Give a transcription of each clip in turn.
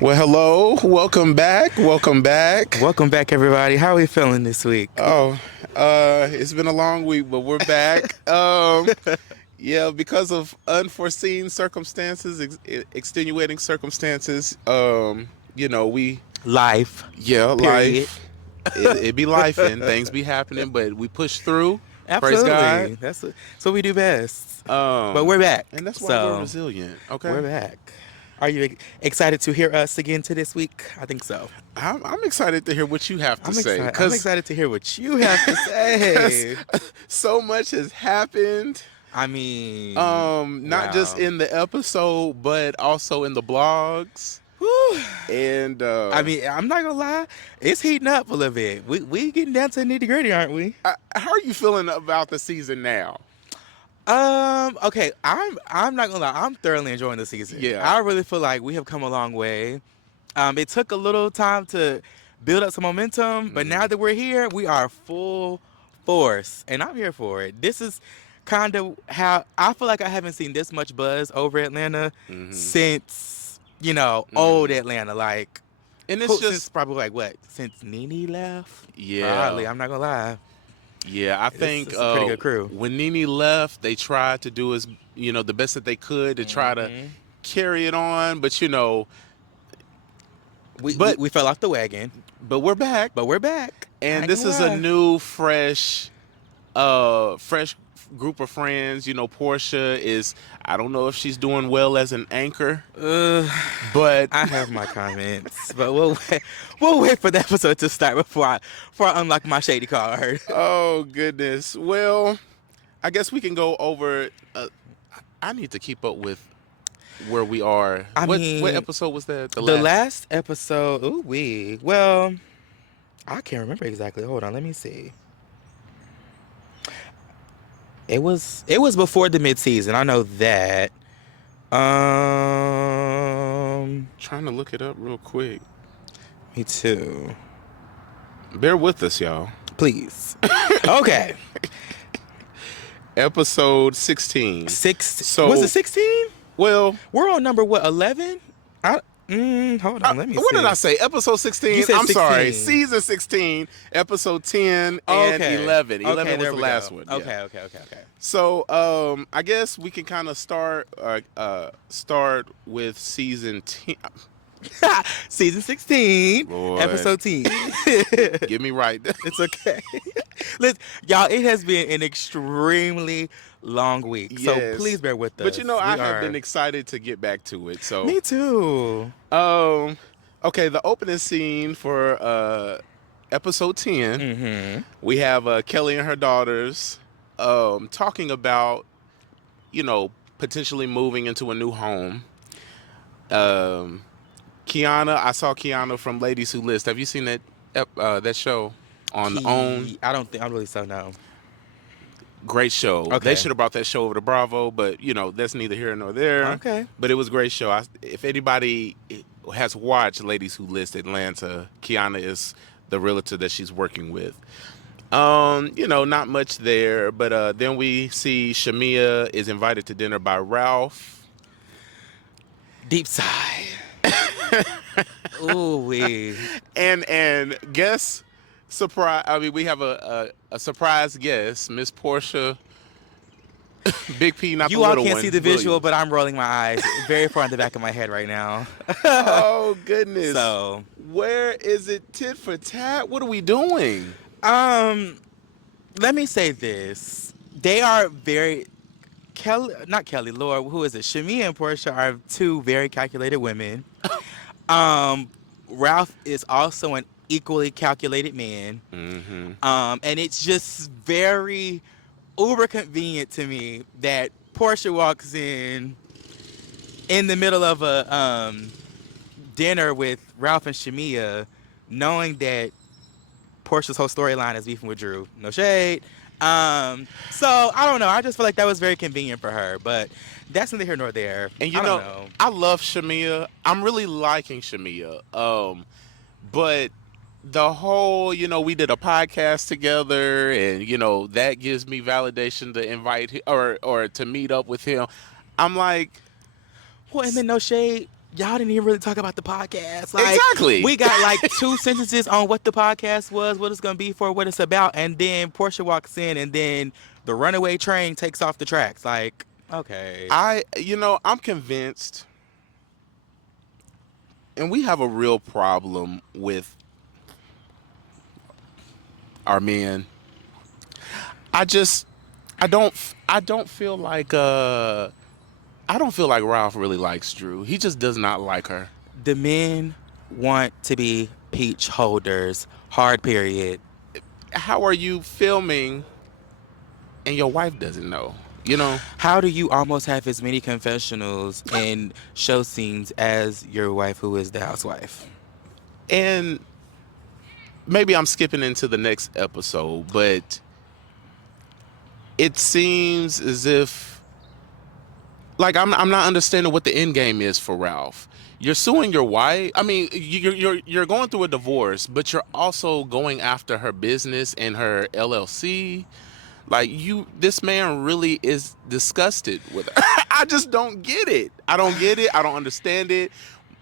Well, hello, welcome back, welcome back. Welcome back, everybody. How are we feeling this week? It's been a long week, but we're back. Yeah, because of unforeseen circumstances, extenuating circumstances. We Life. Period. life. It be life and things be happening, but we push through. Praise God. Absolutely. That's what we do best. But Um, we're back. and that's why So we're resilient. Okay, we're back. Are you excited to hear us again to this week? I think so. I'm excited to hear what you have to I'm say excited. I'm excited to hear what you have to say. so much has happened. I mean, Not just wow. in the episode, but also in the blogs. Whew. And I mean, I'm not gonna lie, it's heating up a little bit. We getting down to the nitty gritty, aren't we? how are you feeling about the season now? Okay, I'm not gonna lie, I'm thoroughly enjoying the season. Yeah. I really feel like we have come a long way. It took a little time to build up some momentum, but now that we're here, we are full force, and I'm here for it. This is kind of how I feel like I haven't seen this much buzz over Atlanta since old Atlanta, like. And it's Since just probably like what? Since Nene left? yeah, Probably, I'm not gonna lie. yeah. I think It's a pretty good crew. when Nene left, they tried to do the best that they could to try to carry it on, but We fell off the wagon, but we're back. but we're back. I And ain't this gonna is lie. a new, fresh group of friends. Portia is, I don't know if she's doing well as an anchor, but I have my comments, but we'll wait for the episode to start before I unlock my shady card. oh goodness. Well, I guess we can go over. I need to keep up with where we are. I what mean, episode was that? The last episode, well, I can't remember exactly. Hold on, let me see. It was before the mid-season. I know that. Trying to look it up real quick. Me too. Bear with us, y'all. Please. Okay. Episode 16. Was it 16? Well, We're on number what? 11? Hold on. Let me see. what did I say? Episode 16. You said I'm sorry. 16. Season 16, episode 10 and Okay. 11. 11 Okay, was there the we last go. one. Yeah. Okay. So, I guess we can kind of start with season 10. Season 16, Lord. episode 10. Get me right. It's okay. Y'all, it has been an extremely long week. So Yes. please bear with us. But I We have are- been excited to get back to it. So, Me too. okay, the opening scene for episode 10, we have Kelly and her daughters talking about, potentially moving into a new home. Kiana, I saw Kiana from Ladies Who List. Have you seen that show on OWN? I don't really so know. Great show. Okay. They should have brought that show over to Bravo, but that's neither here nor there. Okay. But it was a great show. If anybody has watched Ladies Who List Atlanta, Kiana is the realtor that she's working with. Not much there, but then we see Shamia is invited to dinner by Ralph. Deep sigh. Ooh wee. And guess surprise. I mean, we have a surprise guest, Miss Portia. Big P, not You the all little can't one, see the visual, Williams. but I'm rolling my eyes very far in the back of my head right now. Oh goodness. So, Where is it tit for tat? What are we doing? let me say this. They are very not Kelly, Lord, who is it? Shamia and Portia are two very calculated women. Ralph is also an equally calculated man. And it's just very uber convenient to me that Portia walks in the middle of a dinner with Ralph and Shamia, knowing that Portia's whole storyline is beefing with Drew. No shade. So I don't know. I just feel like that was very convenient for her, but that's neither here nor there. And I don't know. I love Shamia. I'm really liking Shamia. But the whole, we did a podcast together, and that gives me validation to invite him or to meet up with him. I'm like, Well, and then no shade. y'all didn't even really talk about the podcast. Like, Exactly. we got like 2 sentences on what the podcast was, what it's gonna be for, what it's about, and then Portia walks in, and then the runaway train takes off the tracks. Like, okay, I'm convinced, and we have a real problem with our men. I just, I don't feel like, I don't feel like Ralph really likes Drew. He just does not like her. the men want to be peach holders. Hard period. How are you filming and your wife doesn't know? You know? How do you almost have as many confessionals and show scenes as your wife, who is the housewife? And maybe I'm skipping into the next episode, but it seems as if, like, I'm not understanding what the end game is for Ralph. You're suing your wife. I mean, you're going through a divorce, but you're also going after her business and her LLC. Like, this man really is disgusted with her. I just don't get it. I don't get it. I don't understand it.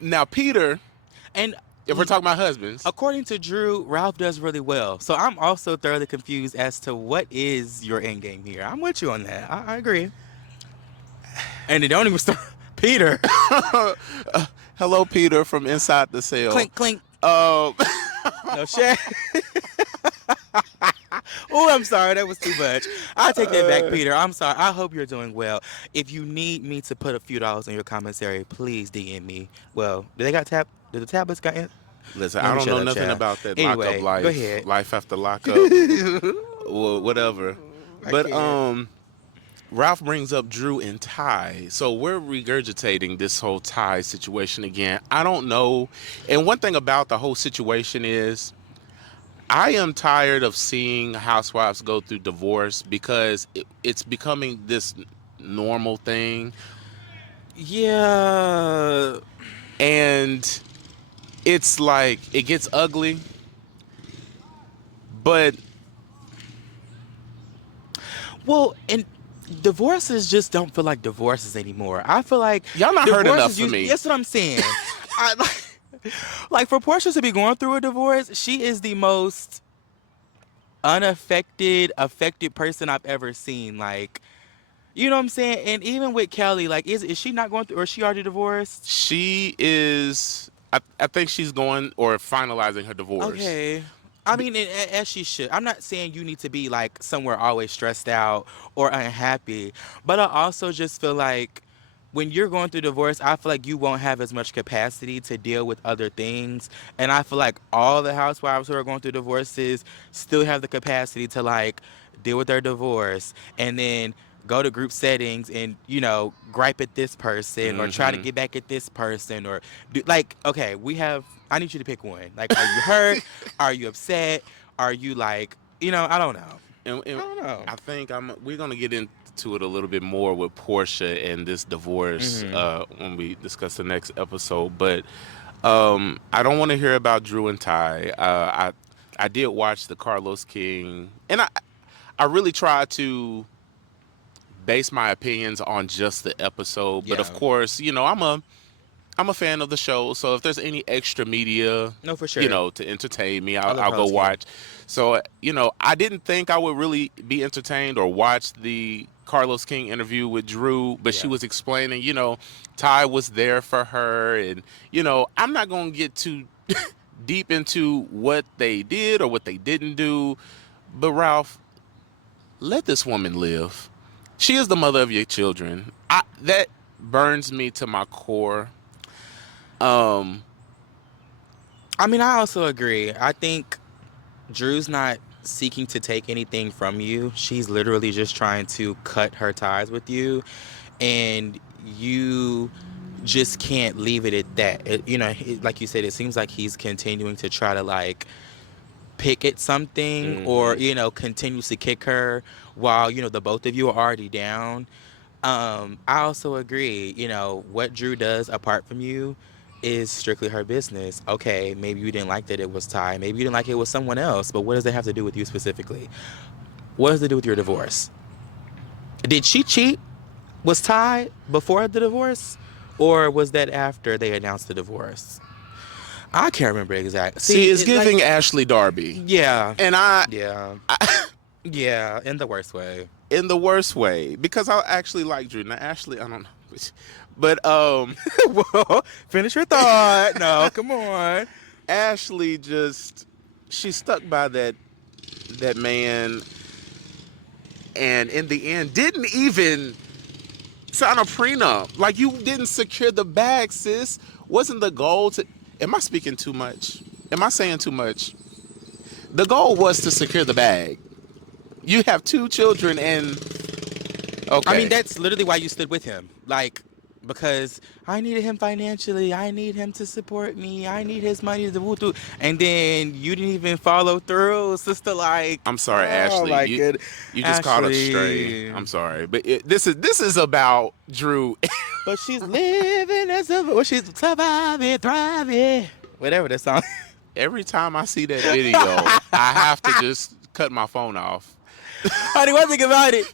Now, Peter, And if we're talking about husbands, according to Drew, Ralph does really well. So I'm also thoroughly confused as to what is your end game here. I'm with you on that. I agree. And they don't even start. Peter. hello, Peter from inside the cell. Clink, clink. Um, No shit. Oh, I'm sorry. That was too much. I take that back, Peter. I'm sorry. I hope you're doing well. If you need me to put a few dollars in your commentary, please DM me. Well, did they got tap? Did the tablets got in? listen, Let I me don't shut know up, nothing child. about that Anyway, lockup life. go ahead. Life after lockup, or whatever. I But can't. Ralph brings up Drew and Ty, so we're regurgitating this whole Ty situation again. I don't know. And one thing about the whole situation is, I am tired of seeing housewives go through divorce because it's becoming this normal thing, Yeah. and it's like it gets ugly. But Well, and divorces just don't feel like divorces anymore. I feel like y'all not heard enough divorces for me. That's what I'm saying. I, like for Portia to be going through a divorce, she is the most affected person I've ever seen. Like, you know what I'm saying? And even with Kelly, like, is she not going through, or is she already divorced? She is. I think she's going or finalizing her divorce. Okay. I mean, as she should. I'm not saying you need to be like somewhere always stressed out or unhappy, but I also just feel like when you're going through divorce, I feel like you won't have as much capacity to deal with other things. And I feel like all the housewives who are going through divorces still have the capacity to like deal with their divorce and then go to group settings and, you know, gripe at this person or try to get back at this person or do like, okay, I need you to pick one. Like, are you hurt? Are you upset? Are you like, you know, I don't know. And I don't know. I think we're gonna get into it a little bit more with Portia and this divorce when we discuss the next episode. But I don't want to hear about Drew and Ty. I did watch the Carlos King, and I really tried to base my opinions on just the episode. But of Yeah. course, I'm a fan of the show, so if there's any extra media, No, for sure. to entertain me, I love I'll go Carlos King. watch. So, I didn't think I would really be entertained or watch the Carlos King interview with Drew, but she Yeah. was explaining, Ty was there for her, and I'm not gonna get too deep into what they did or what they didn't do, but Ralph, let this woman live. She is the mother of your children. That burns me to my core. Um, I mean, I also agree. I think Drew's not seeking to take anything from you. She's literally just trying to cut her ties with you. And you just can't leave it at that. Like you said, it seems like he's continuing to try to, like, pick at something or, continuously kick her while, the both of you are already down. I also agree, what Drew does apart from you is strictly her business. Okay, maybe you didn't like that it was Ty. Maybe you didn't like it was someone else. But what does that have to do with you specifically? What does it do with your divorce? Did she cheat? Was Ty before the divorce? Or was that after they announced the divorce? I can't remember exactly. See, See, it's giving Ashley Darby. yeah, And I, yeah, yeah, in the worst way. in the worst way, because I actually like Drew. Now, Ashley, I don't know. But Well, finish your thought. No, come on. Ashley just, she stuck by that man, and in the end didn't even sign a prenup. Like, you didn't secure the bag, sis. Wasn't the goal to, am I speaking too much? Am I saying too much? The goal was to secure the bag. You have two children, and I mean, okay. that's literally why you stood with him. Like, because I needed him financially. I need him to support me. I need his money to woo through. And then you didn't even follow through, sister. Like, I'm sorry, oh Ashley. my good, You just caught us stray. Ashley. I'm sorry, but this is about Drew. But she's living as a, well, she's surviving, thriving. Whatever that song. Every time I see that video, I have to just cut my phone off. Honey, one thing about it,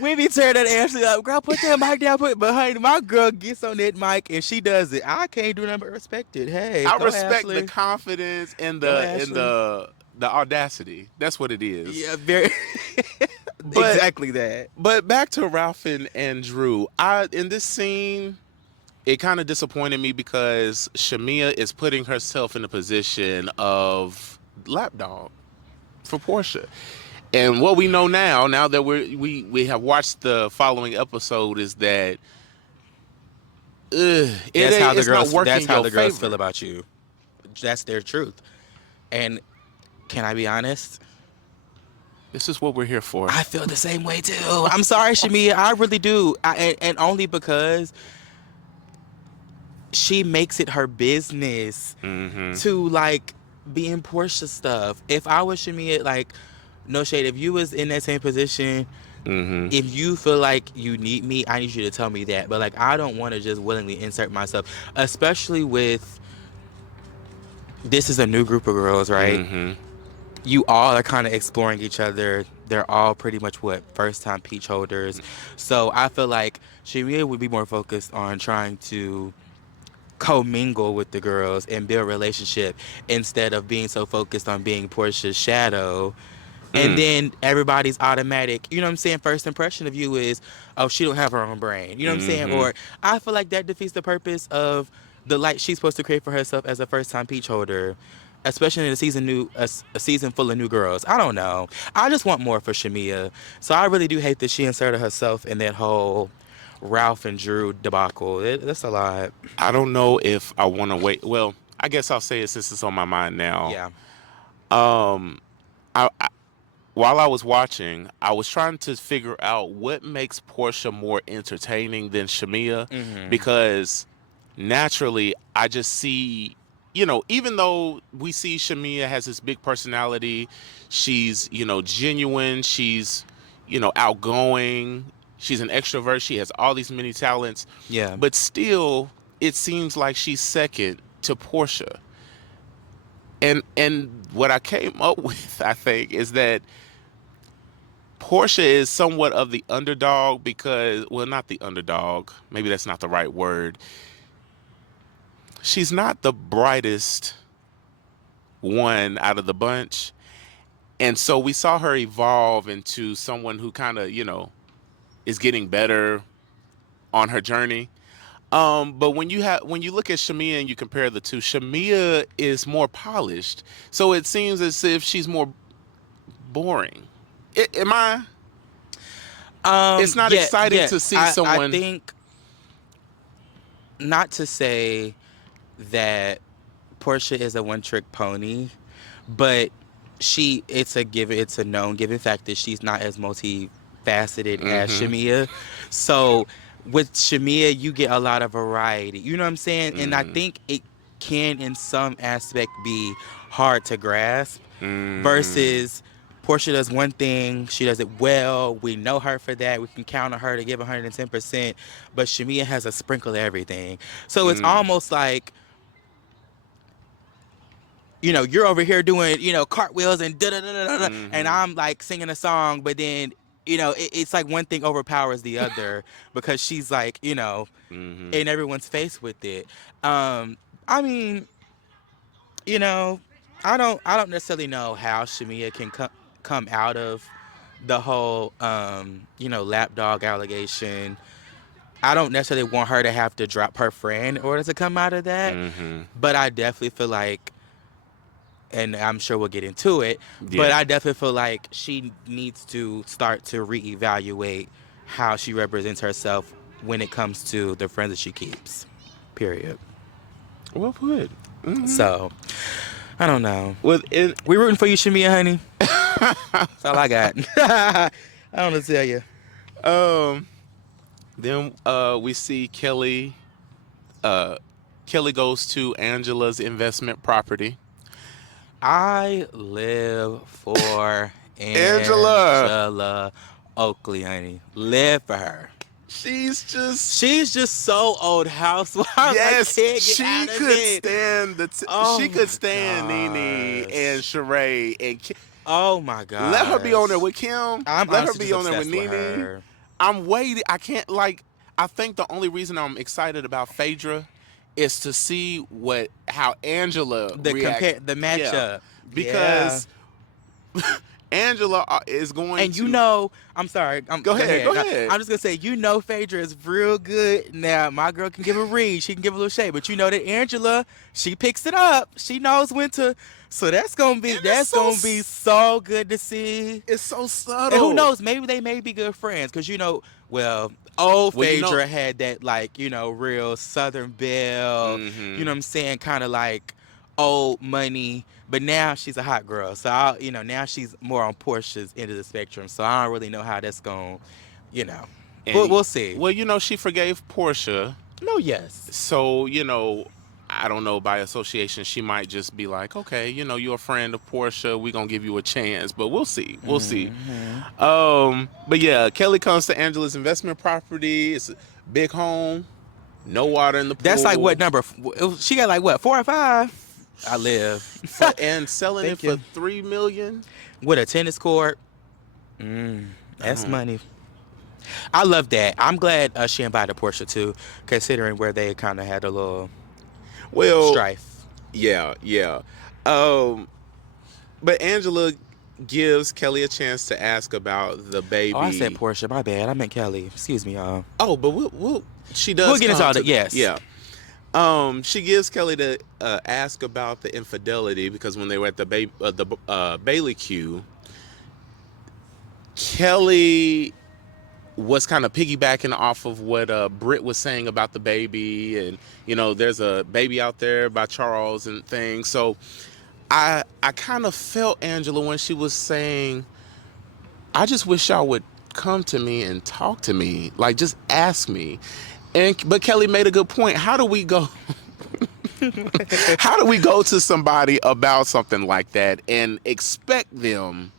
we be tearing that Ashley up. Girl, put that mic down. But honey, my girl gets on that mic and she does it. I can't do nothing but respect it. Hey, I go respect Ashley. the confidence and Go the audacity. That's what it is. Yeah, very But exactly that. but back to Ralph and Drew. I in this scene, it kind of disappointed me because Shamia is putting herself in a position of lapdog for Portia. And what we know now that we have watched the following episode, is that it's not working That's in how your the girls favor. feel about you. That's their truth. And can I be honest? This is what we're here for. I feel the same way too. I'm sorry, Shamia. I really do. And only because she makes it her business to like be in Portia stuff. If I was Shamia, like, no shade, if you was in that same position, if you feel like you need me, I need you to tell me that. But like, I don't want to just willingly insert myself, especially with this is a new group of girls, right? You all are kind of exploring each other. They're all pretty much what, first time peach holders. So I feel like Shamia would be more focused on trying to commingle with the girls and build a relationship instead of being so focused on being Portia's shadow. And then everybody's automatic, you know what I'm saying, first impression of you is, oh, she don't have her own brain. You know what I'm saying? Or I feel like that defeats the purpose of the light she's supposed to create for herself as a first time peach holder. Especially in a season full of new girls. I don't know. I just want more for Shamia. So I really do hate that she inserted herself in that whole Ralph and Drew debacle. That's a lot. I don't know if I want to wait. Well, I guess I'll say it since it's on my mind now. Yeah. I while I was watching, I was trying to figure out what makes Portia more entertaining than Shamia, because naturally I just see, even though we see Shamia has this big personality, she's, genuine, she's, outgoing, she's an extrovert, she has all these many talents, Yeah. but still it seems like she's second to Portia. And what I came up with, I think, is that Portia is somewhat of the underdog because, well, not the underdog. Maybe that's not the right word. She's not the brightest one out of the bunch. And so we saw her evolve into someone who kind of, is getting better on her journey. But when you look at Shamia and you compare the two, Shamia is more polished. So it seems as if she's more boring. Am I? It's not exciting to see someone. I think, not to say that Portia is a one-trick pony, but it's a known given fact that she's not as multifaceted as Shamia. So with Shamia, you get a lot of variety. You know what I'm saying? And I think it can, in some aspect, be hard to grasp versus Portia does one thing, she does it well, we know her for that, we can count on her to give 110%, but Shamia has a sprinkle of everything. So it's almost like, you're over here doing, cartwheels and da-da-da-da-da, and I'm like singing a song, but then it's like one thing overpowers the other because she's like, Mm-hmm. in everyone's face with it. I mean, you know, I don't necessarily know how Shamia can come out of the whole lapdog allegation. I don't necessarily want her to have to drop her friend in order to come out of that, Mm-hmm. but I definitely feel like, and I'm sure we'll get into it, but Yeah. I definitely feel like she needs to start to reevaluate how she represents herself when it comes to the friends that she keeps. Period. Well put. Mm-hmm. So, I don't know. With it, We rooting for you, Shamia, honey. That's all I got. I don't know to tell you. um, then we see Kelly. Kelly goes to Angela's investment property. I live for Angela, Angela Oakley, honey. Live for her. she's just She's just so old housewife. I yes, can't get she out of could it. stand Oh she could my stand Nene and gosh. Sheree and Oh my let her be on there gosh. with Kim. I'm Let her honestly be just on there with obsessed with Nene. her. I'm waiting. I can't like. I think the only reason I'm excited about Phaedra is to see how Angela reacts. The Yeah, matchup. Yeah. because Angela is going And to I'm sorry. go Go ahead. ahead. Go No, ahead. I'm just gonna say, Phaedra is real good. Now, my girl can give a read. She can give a little shade, but you know that Angela, she picks it up. She knows when to. So that's gonna be And it's so so good to see. it's so And who subtle. knows? Maybe they may be good friends because old Well, you know. Phaedra had that like real Southern belle. You Mm-hmm. know what I'm saying? Kind of like old money. But now she's a hot girl, so now she's more on Portia's end of the spectrum. So I don't really know how that's going. You know, And we'll see. well, she forgave Portia. No, yes. So, I don't know, by association, she might just be like, okay, you're a friend of Portia. We're going to give you a chance, but we'll see. We'll see. Hmm. But yeah, Kelly comes to Angela's investment property. It's a big home, no water in the That's like what pool, number? She got like what 4 or 5? I live. and selling it Thank for you. $3 million. With a tennis court. That's money. I love that. I'm glad she invited Portia too, considering where they kind of had a little Well, strife. yeah, yeah. Um, but Angela gives Kelly a chance to ask about the Oh, I said baby. Portia. My bad. I meant Kelly. Excuse me, y'all. Oh, but she does We'll get into come all to that. Yes. yeah. She gives Kelly to ask about the infidelity because when they were at the Bailey queue, Kelly was kind of piggybacking off of what Britt was saying about the baby, and there's a baby out there by Charles and things. So I kind of felt Angela when she was saying, "I just wish y'all would come to me and talk to me, like just ask me." But Kelly made a good point. How do we go? How do we go to somebody about something like that and expect them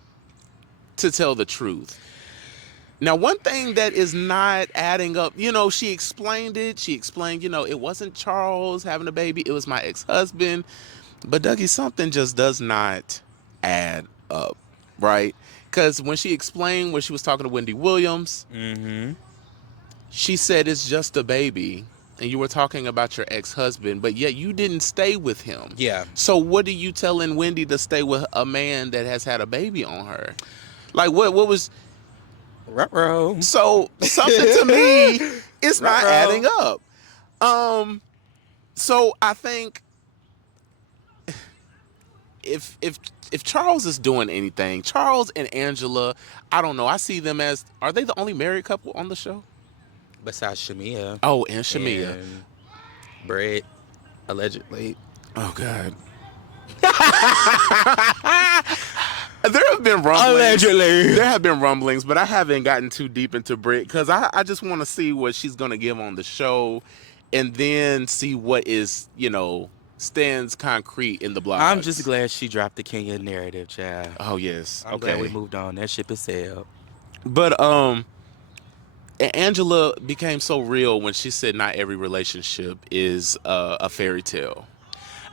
to tell the truth? Now, one thing that is not adding up, she explained it. She explained, it wasn't Charles having a baby. It was my ex-husband. But Dougie, something just does not add up, right? Because when she explained when she was talking to Wendy Williams, Mm-hmm. she said it's just a baby. And you were talking about your ex-husband, but yet you didn't stay with him. Yeah. So what are you telling Wendy to stay with a man that has had a baby on her? Like what was Ruh-roh. so something to me it's not Ruh-roh. adding up. So I think if Charles is doing anything, Charles and Angela, I don't know. I see them as, are they the only married couple on the show? Besides Shamia Oh, and Shamia. and Brett, allegedly. Oh God. There have been rumblings. Allegedly. There have been rumblings, but I haven't gotten too deep into Brit because I just want to see what she's gonna give on the show, and then see what is stands concrete in the blogs. I'm just glad she dropped the Kenya narrative, child. Oh yes. I'm glad we moved on. That ship has sailed. But Angela became so real when she said not every relationship is a fairy tale.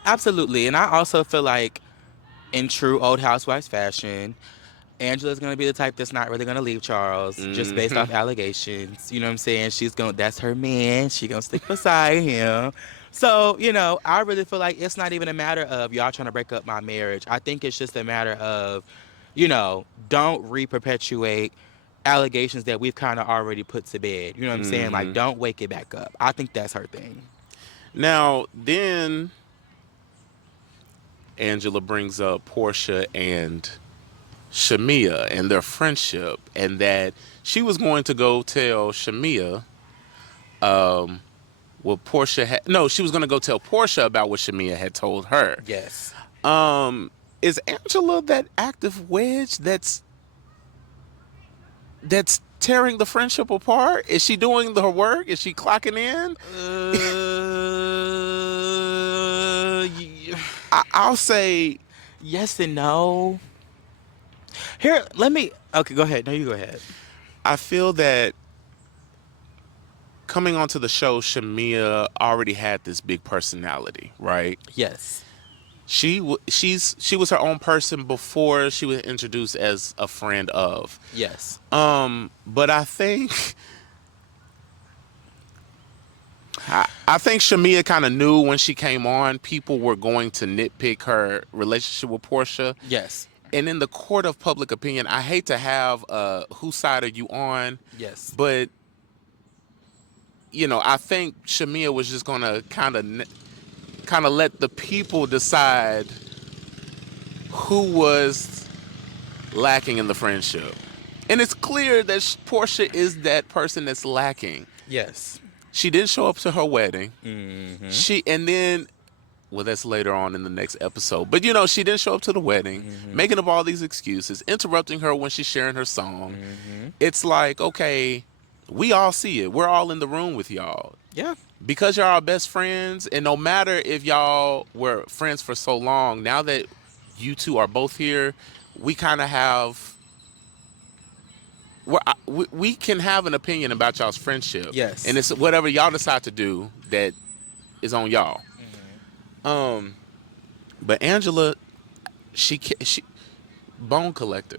Absolutely. And I also feel like in true old housewives fashion, Angela's gonna be the type that's not really gonna leave Charles just based Hmm. off allegations. You know what I'm saying? That's her man. She gonna stick beside him. So, I really feel like it's not even a matter of y'all trying to break up my marriage. I think it's just a matter of, don't re-perpetuate allegations that we've kind of already put to bed. You know what I'm saying? Like, Hmm. don't wake it back up. I think that's her thing. Now, then Angela brings up Portia and Shamia and their friendship, and that she was going to go tell Shamia what Portia had. No, she was going to go tell Portia about what Shamia had told her. Yes. Um, is Angela that active wedge that's tearing the friendship apart? Is she doing her work? Is she clocking in? Y- I'll say yes and no. Here, let me. Okay, go ahead. No, you go ahead. I feel that coming onto the show, Shamia already had this big personality, right? Yes. She was her own person before she was introduced as a friend of. Yes. But I think Shamia kind of knew when she came on, people were going to nitpick her relationship with Portia. Yes. And in the court of public opinion, I hate to have whose side are you on, Yes. but I think Shamia was just gonna kind of let the people decide who was lacking in the friendship. And it's clear that Portia is that person that's lacking. Yes. She didn't show up to her wedding. Mm-hmm. She and then well, that's later on in the next episode. But she didn't show up to the wedding, Mm-hmm. making up all these excuses, interrupting her when she's sharing her song. Mm-hmm. It's like, okay, we all see it. We're all in the room with y'all. Yeah. Because y'all are best friends, and no matter if y'all were friends for so long, now that you two are both here, we kind of have we can have an opinion about y'all's friendship, and Yes. it's whatever y'all decide to do that is on y'all. Um, but Angela, she bone collector,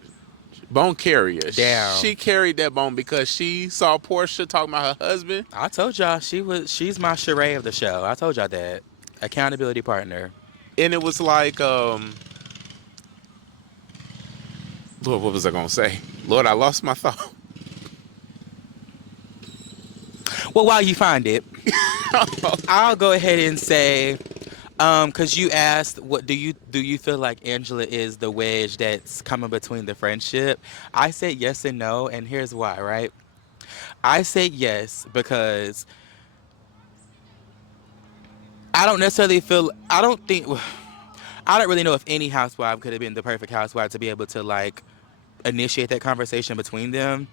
bone carrier. Damn. She carried that bone because she saw Portia talking about her husband, I told y'all she's my charade of the show. I told y'all that. Accountability partner. and it was like, Lord, what was I gonna say? Lord, I lost my thought. Well, while you find it, I'll go ahead and say, because you asked, what do you feel like Angela is the wedge that's coming between the friendship? I said yes and no, and here's why. Right? I said yes because I don't necessarily feel. I don't think. I don't really know if any housewife could have been the perfect housewife to be able to like initiate that conversation between them.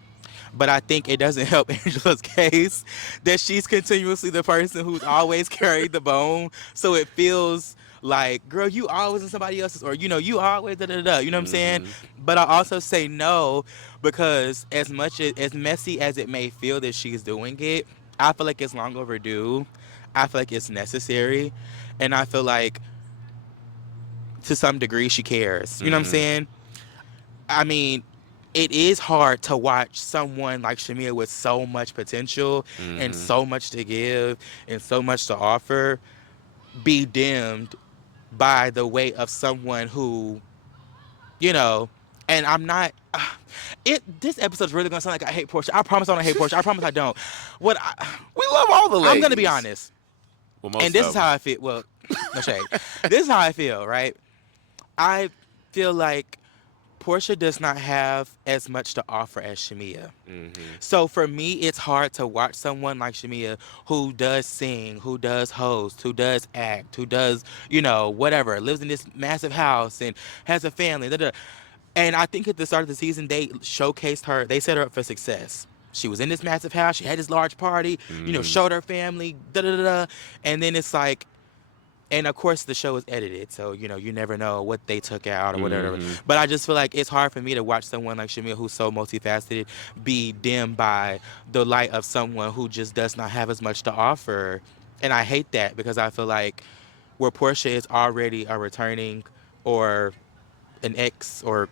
But I think it doesn't help Angela's case that she's continuously the person who's always carried the bone. So it feels like, girl, you always in somebody else's, or you always da da da. You know what I'm saying? Hmm. But I also say no because as messy as it may feel that she's doing it, I feel like it's long overdue. I feel like it's necessary, and I feel like to some degree she cares. You know what I'm Hmm. saying? I mean, it is hard to watch someone like Shamia with so much potential and Hmm. so much to give and so much to offer be dimmed by the weight of someone who, you know, and I'm not. This episode's really gonna sound like I hate Portia. I promise I don't hate Portia. I promise I don't. What We love all the I'm gonna be ladies. honest, Well, and most this is of how them. I feel. Well, no shade. This is how I feel. Right? I feel like Portia does not have as much to offer as Shamia. Hmm. So for me, it's hard to watch someone like Shamia who does sing, who does host, who does act, who does, whatever, lives in this massive house and has a family. Da, da. And I think at the start of the season, they showcased her, they set her up for success. She was in this massive house, she had this large party, Hmm. showed her family, da da da da. And then it's like, and of course the show is edited, so you never know what they took out or whatever. Hmm. But I just feel like it's hard for me to watch someone like Shamia, who's so multifaceted, be dimmed by the light of someone who just does not have as much to offer. And I hate that because I feel like where Portia is already a returning or an ex or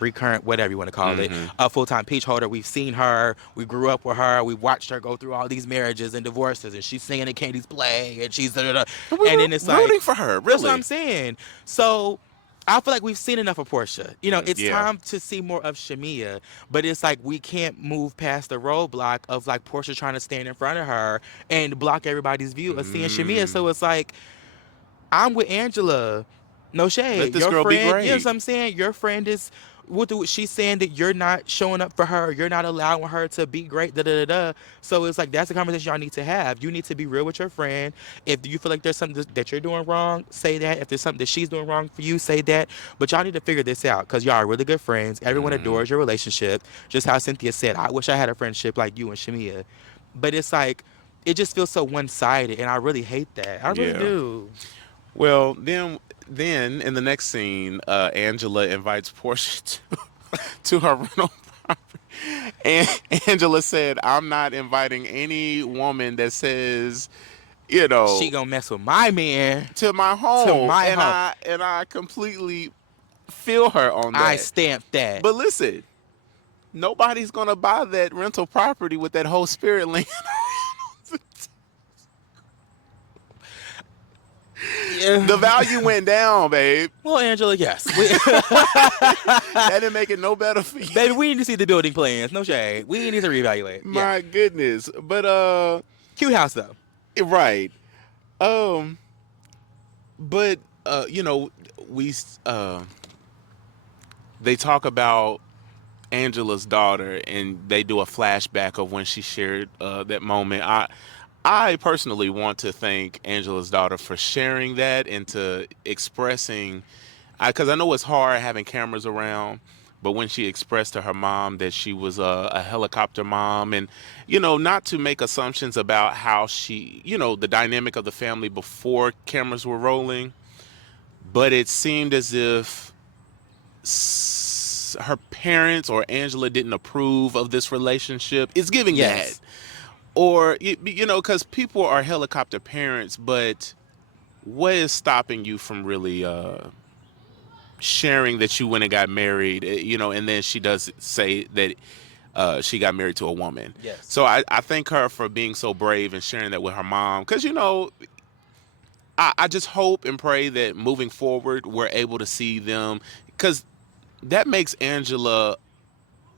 recurrent, whatever you want to call it, Mm-hmm. a full-time peach holder. We've seen her. We grew up with her. We watched her go through all these marriages and divorces, and she's singing at Candy's play, and she's da-da-da. And we And were then it's like, rooting for her, that's what I'm really. saying. So I feel like we've seen enough of Portia. You know, it's Yeah. time to see more of Shamia, but it's like we can't move past the roadblock of like Portia trying to stand in front of her and block everybody's view of seeing Shamia. Mm. So it's like, I'm with Angela. No Let shade. this Your girl be friend, you know what great. I'm saying? Your friend is she's saying that you're not showing up for her, you're not allowing her to be great, da da da da. So it's like that's a conversation y'all need to have. You need to be real with your friend. If you feel like there's something that you're doing wrong, say that. If there's something that she's doing wrong for you, say that. But y'all need to figure this out because y'all are really good friends. Everyone Mm. adores your relationship. Just how Cynthia said, I wish I had a friendship like you and Shamia. But it's like it just feels so one-sided, and I really hate that. I really Yeah. do. Well, then in the next scene, Angela invites Portia to her rental property. And Angela said, "I'm not inviting any woman that says, you She know, gonna mess with my man to my to home." my And home. I completely feel her on I that. stamped that. But listen, nobody's gonna buy that rental property with that whole spirit laying around. Yeah. The value went down, babe. Well, Angela, yes. That didn't make it no better for you. Baby, we need to see the building plans. No shade. We need to reevaluate. Yeah. My goodness. But Cute house though. right. Um but you know, we they talk about Angela's daughter and they do a flashback of when she shared that moment. I personally want to thank Angela's daughter for sharing that and to expressing, because I know it's hard having cameras around, but when she expressed to her mom that she was a helicopter mom, and you know, not to make assumptions about how she, you know, the dynamic of the family before cameras were rolling, but it seemed as if her parents or Angela didn't approve of this relationship. It's giving that. Yes. Or, you know, because people are helicopter parents, but what is stopping you from really sharing that you went and got married, you know, and then she does say that she got married to a woman. Yes. So I thank her for being so brave and sharing that with her mom. Because, you know, I just hope and pray that moving forward, we're able to see them. Because that makes Angela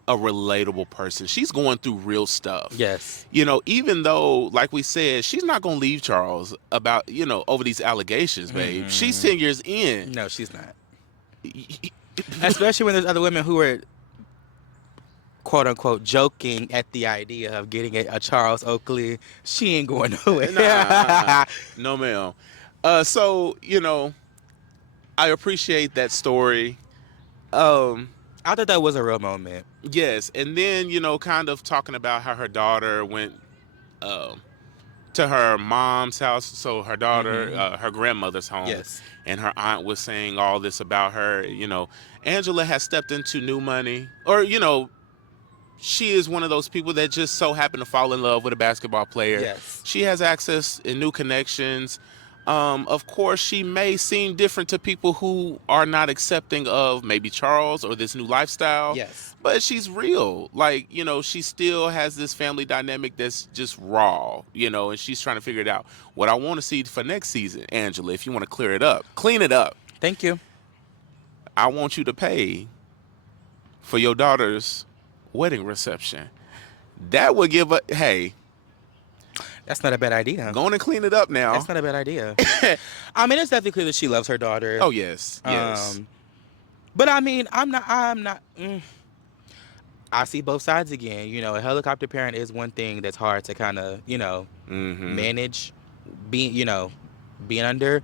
a relatable person. She's going through real stuff. Yes. You know, even though, like we said, she's not going to leave Charles about, you know, over these allegations, babe. She's 10 years in. No, she's not. Especially when there's other women who are quote unquote joking at the idea of getting a Charles Oakley. She ain't going nowhere. Nah, no, ma'am. So, you know, I appreciate that story. I thought that was a real moment. Yes, and then, you know, kind of talking about how her daughter went to her mom's house, so her daughter, her grandmother's home, Yes. and her aunt was saying all this about her. You know, Angela has stepped into new money, or, you know, she is one of those people that just so happen to fall in love with a basketball player. Yes. She has access and new connections. Of course, she may seem different to people who are not accepting of maybe Charles or this new lifestyle. Yes. But she's real. Like, you know, she still has this family dynamic that's just raw, you know, and she's trying to figure it out. What I want to see for next season, Angela, if you want to clear it up, clean it up, Thank you. I want you to pay for your daughter's wedding reception. That would give a, hey, That's not a bad idea. go on and clean it up now. That's not a bad idea. I mean, it's definitely clear that she loves her daughter. Oh, yes, yes. But I mean, I'm not. I see both sides again. You know, a helicopter parent is one thing that's hard to kind of, you know, manage, being under.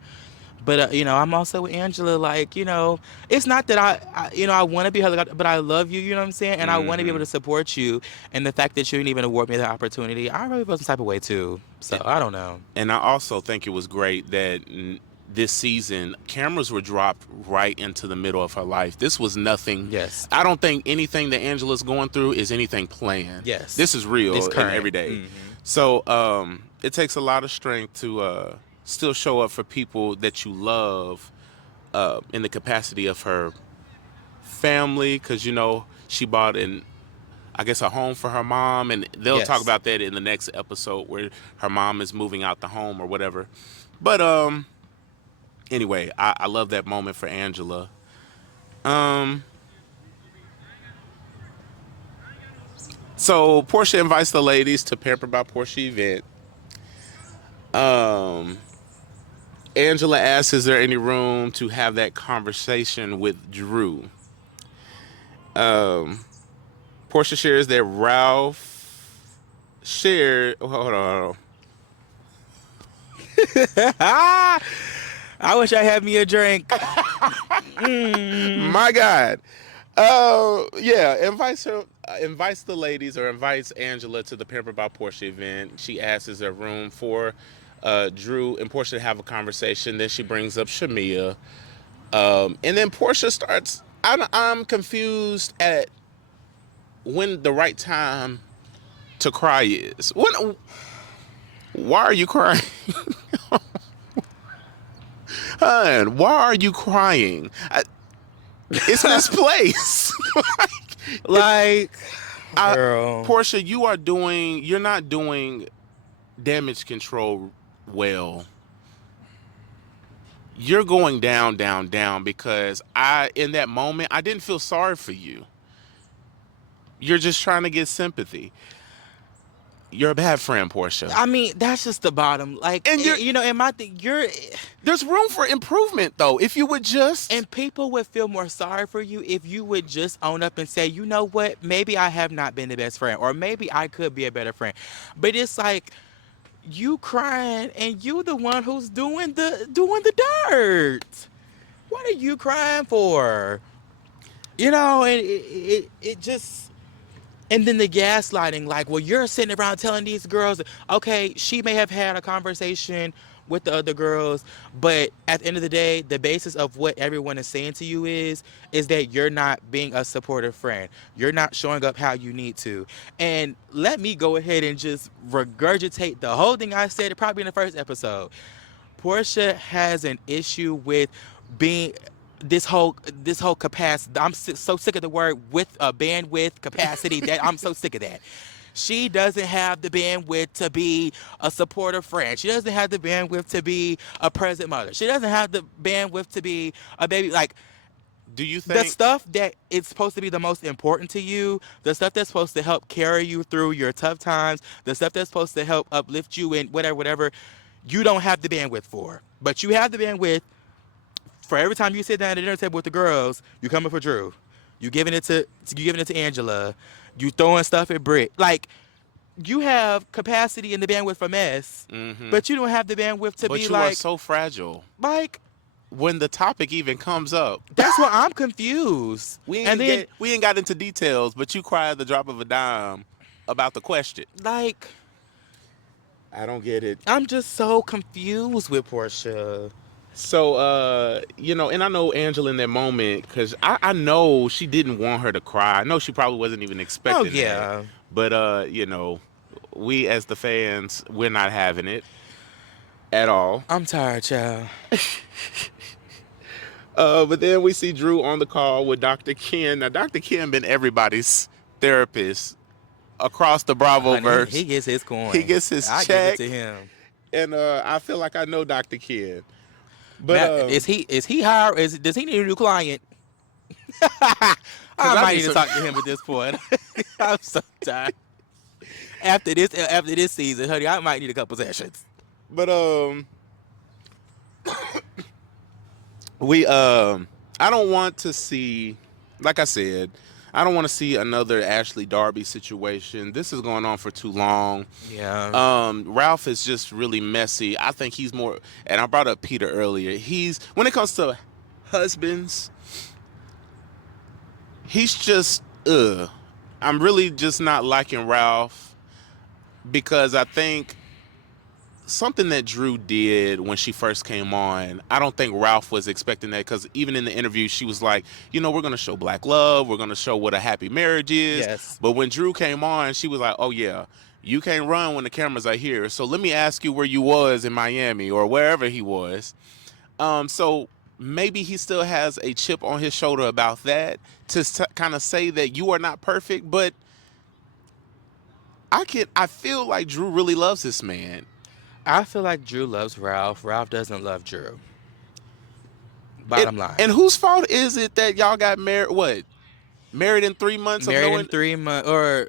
But you know, I'm also with Angela. Like, you know, it's not that I want to be a helicopter, but I love you. You know what I'm saying? And I want to be able to support you. And the fact that you didn't even award me the opportunity, I really feel some type of way too. So I don't know. And I also think it was great that this season, cameras were dropped right into the middle of her life. This was nothing. Yes. I don't think anything that Angela's going through is anything planned. Yes. This is real It's and current. every day. So it takes a lot of strength to still show up for people that you love in the capacity of her family because she bought an I guess a home for her mom, and they'll talk Yes. about that in the next episode where her mom is moving out the home or whatever. But anyway, I love that moment for Angela. Um, so Portia invites the ladies to Pamper by Portia event. Um, Angela asks, "Is there any room to have that conversation with Drew?" Um, Portia shares that Ralph shared. Oh, hold on. Hold on. I wish I had me a drink. My God. Yeah, invites the ladies or invites Angela to the Pamper by Portia event. She asks, "Is there room for Drew and Portia to have a conversation?" Then she brings up Shamia. And then Portia starts. I'm confused at when the right time to cry is. Why are you crying? Hun, why are you crying? It's misplaced. Like, I, girl. Portia, you're not doing damage control well. You're going down, down, down because in that moment, I didn't feel sorry for you. You're just trying to get sympathy. You're a bad friend, Portia. I mean, that's just the bottom. Like, And in my thing, there's room for improvement though. If you would just and people would feel more sorry for you if you would just own up and say, you know what, maybe I have not been the best friend, or maybe I could be a better friend. But it's like you crying and you the one who's doing the dirt. What are you crying for? And it just. And then the gaslighting, like, well, you're sitting around telling these girls, okay, she may have had a conversation with the other girls, but at the end of the day, the basis of what everyone is saying to you is that you're not being a supportive friend. You're not showing up how you need to. And let me go ahead and just regurgitate the whole thing I said probably in the first episode. Portia has an issue with being this whole capacity. I'm so sick of the word with bandwidth capacity that I'm so sick of that. She doesn't have the bandwidth to be a supportive friend. She doesn't have the bandwidth to be a present mother. She doesn't have the bandwidth to be a baby. Like, do you the think stuff that is supposed to be the most important to you, the stuff that's supposed to help carry you through your tough times, the stuff that's supposed to help uplift you and whatever, you don't have the bandwidth for. But you have the bandwidth for every time you sit down at the dinner table with the girls, you coming for Drew. You giving it to Angela. You throwing stuff at Britt. Like, you have capacity and the bandwidth for mess, but you don't have the bandwidth to but be you like, are so fragile. like, When the topic even comes up, that's why I'm confused. we ain't got into details, but you cry at the drop of a dime about the question. Like, I don't get it. I'm just so confused with Portia. So, and I know Angela in that moment because I know she didn't want her to cry. I know she probably wasn't even expecting yeah. that. But, we as the fans, we're not having it at all. I'm tired, child. But then we see Drew on the call with Dr. Ken. Now, Dr. Ken been everybody's therapist across the Bravo verse. He gets his coin. He gets his I check. give it to him. And I feel like I know Dr. Ken. But Is he hired? Does he need a new client? I might need to talk to him at this point. I'm so tired. After this season, honey, I might need a couple sessions. But I don't want to see, like I said, I don't want to see another Ashley Darby situation. This is going on for too long. Yeah. Ralph is just really messy. I think he's more, and I brought up Peter earlier. When it comes to husbands, he's just, I'm really just not liking Ralph because I think something that Drew did when she first came on, I don't think Ralph was expecting that because even in the interview, she was like, we're going to show black love. We're going to show what a happy marriage is. Yes. But when Drew came on, she was like, oh, yeah, you can't run when the cameras are here. So let me ask you where you was in Miami or wherever he was. So maybe he still has a chip on his shoulder about that to kind of say that you are not perfect. But I feel like Drew really loves this man. I feel like Drew loves Ralph. Ralph doesn't love Drew. It, Bottom line. and whose fault is it that y'all got married? What, married in 3 months of Married in knowing 3 months, or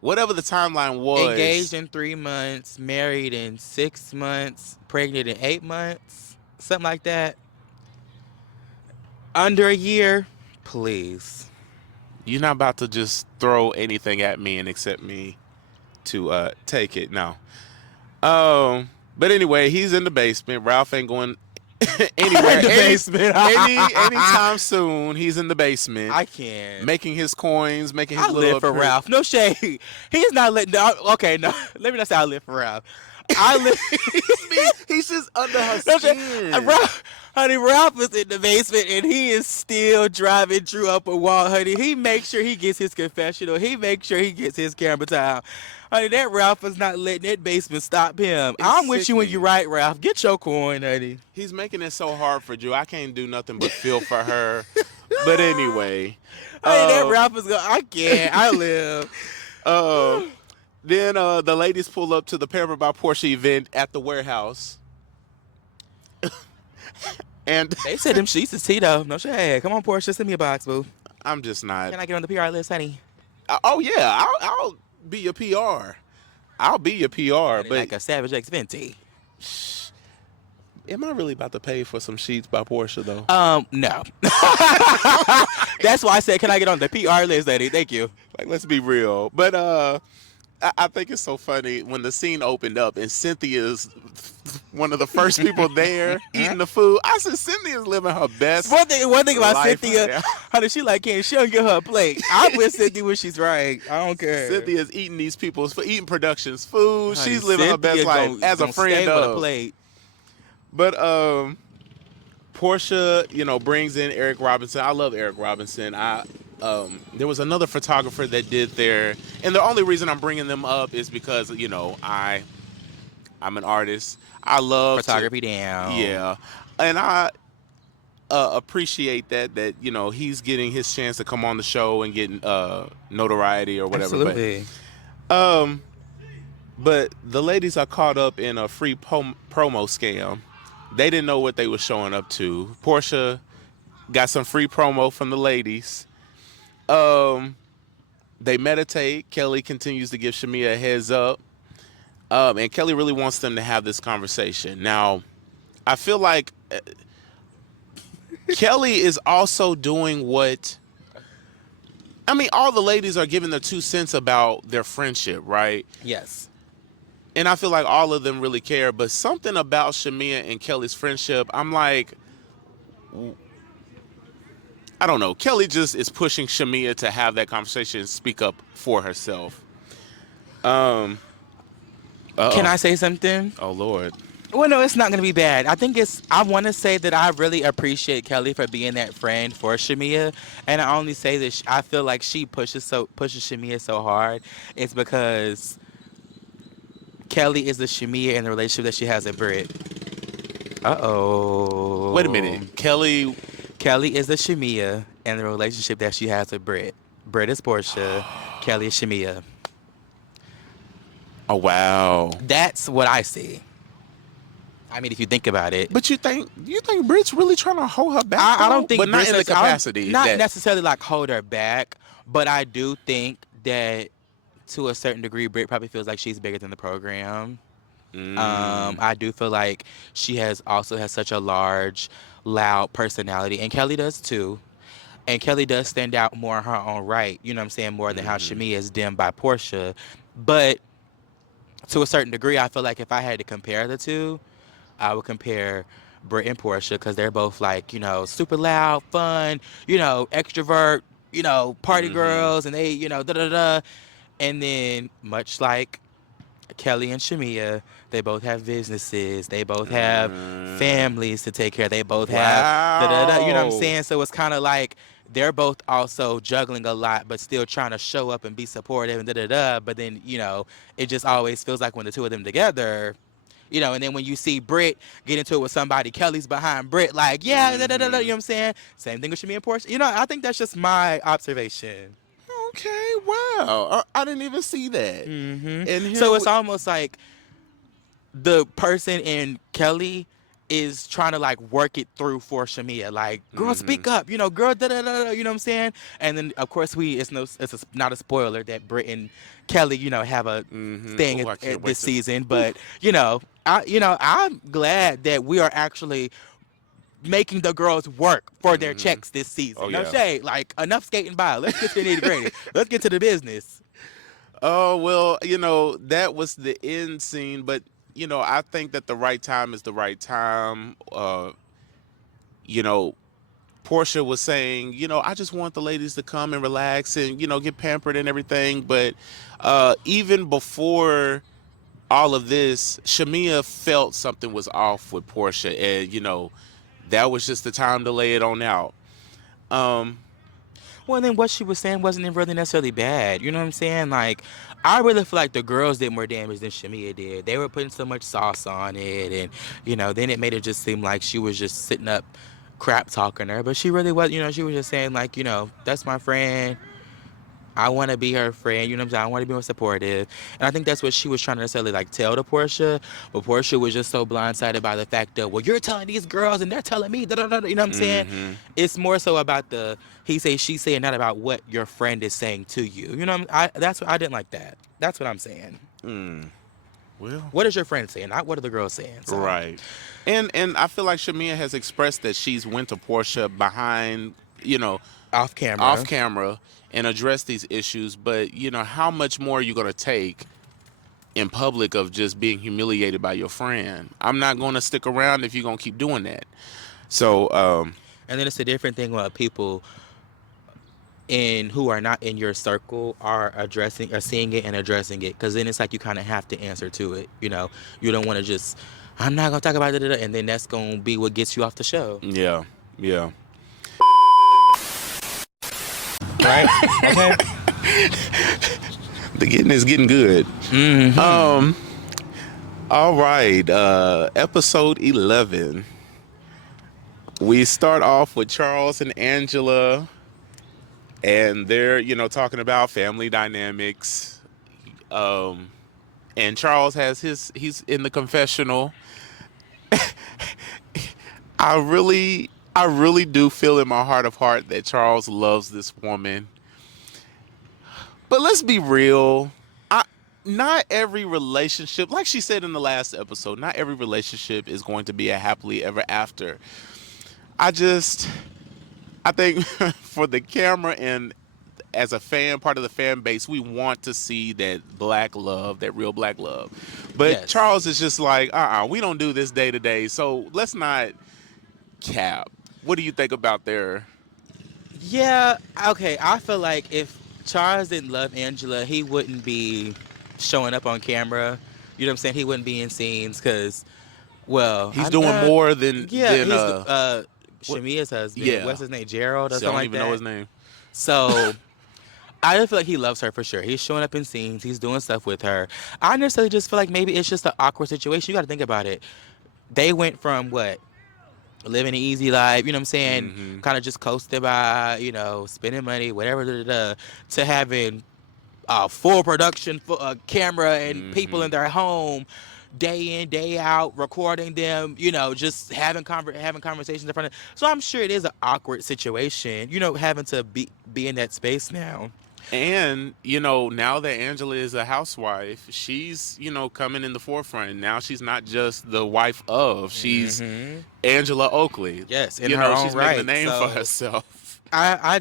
whatever the timeline engaged was? in 3 months, married in 6 months, pregnant in 8 months, something like that. Under a year, please. You're not about to just throw anything at me and accept me to take it. No. But anyway, he's in the basement. Ralph ain't going anywhere In the basement. anytime soon. He's in the basement I can't. making his coins, making his I little live for Ralph. No shade. He's not letting. Okay, no. Let me not say I live for Ralph. I live. He's just under her No shade. skin. Ralph is in the basement and he is still driving Drew up a wall, honey. He makes sure he gets his confessional. He makes sure he gets his camera time. Honey, that Ralph is not letting that basement stop him. It's I'm with you when sickening. you're right, Ralph. Get your coin, honey. He's making it so hard for Drew. I can't do nothing but feel for her. But anyway, Honey, that uh, Ralph is going. I can't. I live. then the ladies pull up to the Pampered by Porsche event at the warehouse. And They said them sheets is Tito. No shade. Come on, Portia. Send me a box, boo. I'm just not. Can I get on the PR list, honey? Oh yeah, I'll be your PR. I'll be your PR. Honey, But like a Savage X Venti. am I really about to pay for some sheets by Porsche though? No. That's why I said, can I get on the PR list, lady? Thank you. Like, let's be real. But I think it's so funny when the scene opened up and Cynthia's one of the first people there eating the food. I said, Cynthia's living her best. One thing about life Cynthia, right now. honey, she like can't. She don't get her a plate. I'm with Cynthia when she's right. I don't care. Cynthia's eating these people's eating productions food. Honey, She's living her best Cynthia life gon- as a gon' friend stay with a of. plate. But Portia, brings in Eric Robinson. I love Eric Robinson. There was another photographer that did their, and the only reason I'm bringing them up is because I'm an artist. I love Photography down. yeah, and I appreciate that he's getting his chance to come on the show and getting notoriety or whatever. Absolutely. But the ladies are caught up in a free promo scam. They didn't know what they were showing up to. Portia got some free promo from the ladies. They meditate. Kelly continues to give Shamia a heads up. And Kelly really wants them to have this conversation. Now, I feel like Kelly is also doing what... I mean, all the ladies are giving their 2 cents about their friendship, right? Yes. And I feel like all of them really care. But something about Shamia and Kelly's friendship, I'm like... I don't know. Kelly just is pushing Shamia to have that conversation and speak up for herself. Can I say something? Oh, Lord. Well, no, it's not going to be bad. I want to say that I really appreciate Kelly for being that friend for Shamia. And I only say that I feel like she pushes Shamia so hard. It's because Kelly is the Shamia in the relationship that she has with Britt. Uh-oh. Wait a minute. Kelly is the Shamia in the relationship that she has with Britt. Britt is Portia. Kelly is Shamia. Oh, wow. That's what I see. I mean, if you think about it. But you think Britt's really trying to hold her back? I don't think, but not in the Britt's- I don't- capacity. Not that, necessarily like hold her back, but I do think that to a certain degree, Britt probably feels like she's bigger than the program. I do feel like she has such a large, loud personality, and Kelly does too. And Kelly does stand out more in her own right. You know what I'm saying? More than how Shamia is dimmed by Portia, but to a certain degree, I feel like if I had to compare the two, I would compare Britt and Portia because they're both like, super loud, fun, extrovert, party girls, and they, da-da-da. And then much like Kelly and Shamia, they both have businesses. They both have families to take care of. They both have da-da-da. You know what I'm saying? So it's kind of like they're both also juggling a lot, but still trying to show up and be supportive and da-da-da. But then, it just always feels like when the two of them together, And then when you see Britt get into it with somebody, Kelly's behind Britt, like, yeah, da, da, da, da, you know what I'm saying? Same thing with Shamia and Portia. I think that's just my observation. Okay, wow. I didn't even see that. And here So it's we, almost like the person in Kelly is trying to like work it through for Shamia, like, girl, speak up, girl, da da da, you know what I'm saying? And then of course not a spoiler that Britt and Kelly, have a thing oh, I can't at wait this to. season, Whew. but I'm glad that we are actually making the girls work for their checks this Oh season. No yeah. shade, like enough skating by. Let's get to the nitty gritty. Let's get to the business. Oh well, that was the end scene, but I think that the right time is the right time. You know, Portia was saying, I just want the ladies to come and relax and get pampered and everything. But even before all of this, Shamia felt something was off with Portia, and that was just the time to lay it on out. Um, Well, then what she was saying wasn't even really necessarily bad. You know what I'm saying? Like, I really feel like the girls did more damage than Shamia did. They were putting so much sauce on it, and then it made it just seem like she was just sitting up, crap talking her. But she really was. She was just saying like, that's my friend. I want to be her friend, you know what I'm saying? I want to be more supportive. And I think that's what she was trying to necessarily like tell to Portia. But Portia was just so blindsided by the fact that, well, you're telling these girls and they're telling me, da, da, da, you know what I'm saying? It's more so about the he say, she say, and not about what your friend is saying to you. That's what I didn't like that. That's what I'm saying. well, What is your friend saying? Not what are the girls saying. So right. And I feel like Shamia has expressed that she's went to Portia behind, off off camera. camera and addressed these issues. But how much more are you gonna take in public of just being humiliated by your friend? I'm not gonna stick around if you're gonna keep doing that. So, And then it's a different thing when people who are not in your circle are addressing or seeing it and addressing it, because then it's like you kind of have to answer to it. You don't want to just, I'm not gonna talk about it, and then that's gonna be what gets you off the show. yeah, yeah. Right. Okay. The getting is getting good. All right. Episode 11. We start off with Charles and Angela, and they're talking about family dynamics. And Charles has he's in the confessional. I really do feel in my heart of heart that Charles loves this woman. But let's be real. Not every relationship, like she said in the last episode, not every relationship is going to be a happily ever after. I think for the camera and as a fan, part of the fan base, we want to see that black love, that real black love. But Yes. Charles is just like, we don't do this day to day, so let's not cap. What do you think about their? Yeah. Okay. I feel like if Charles didn't love Angela, he wouldn't be showing up on camera. You know what I'm saying? He wouldn't be in scenes because, well, He's doing more than yeah, he's what? Shamia's husband. Yeah. What's his name? Gerald or See, I something don't like even know his that. name. So I just feel like he loves her for sure. He's showing up in scenes. He's doing stuff with her. I necessarily just feel like maybe it's just an awkward situation. You got to think about it. They went from what? Living an easy life, you know what I'm saying? Kind of just coasting by, spending money, whatever, da, da, da, to having full production, camera, and people in their home day in, day out, recording them, just having conversations in front of. So I'm sure it is an awkward situation, having to be in that space now. And now that Angela is a housewife, she's coming in the forefront. Now she's not just the wife of; she's Angela Oakley. Yes, in her own She's making a right. name for So herself. I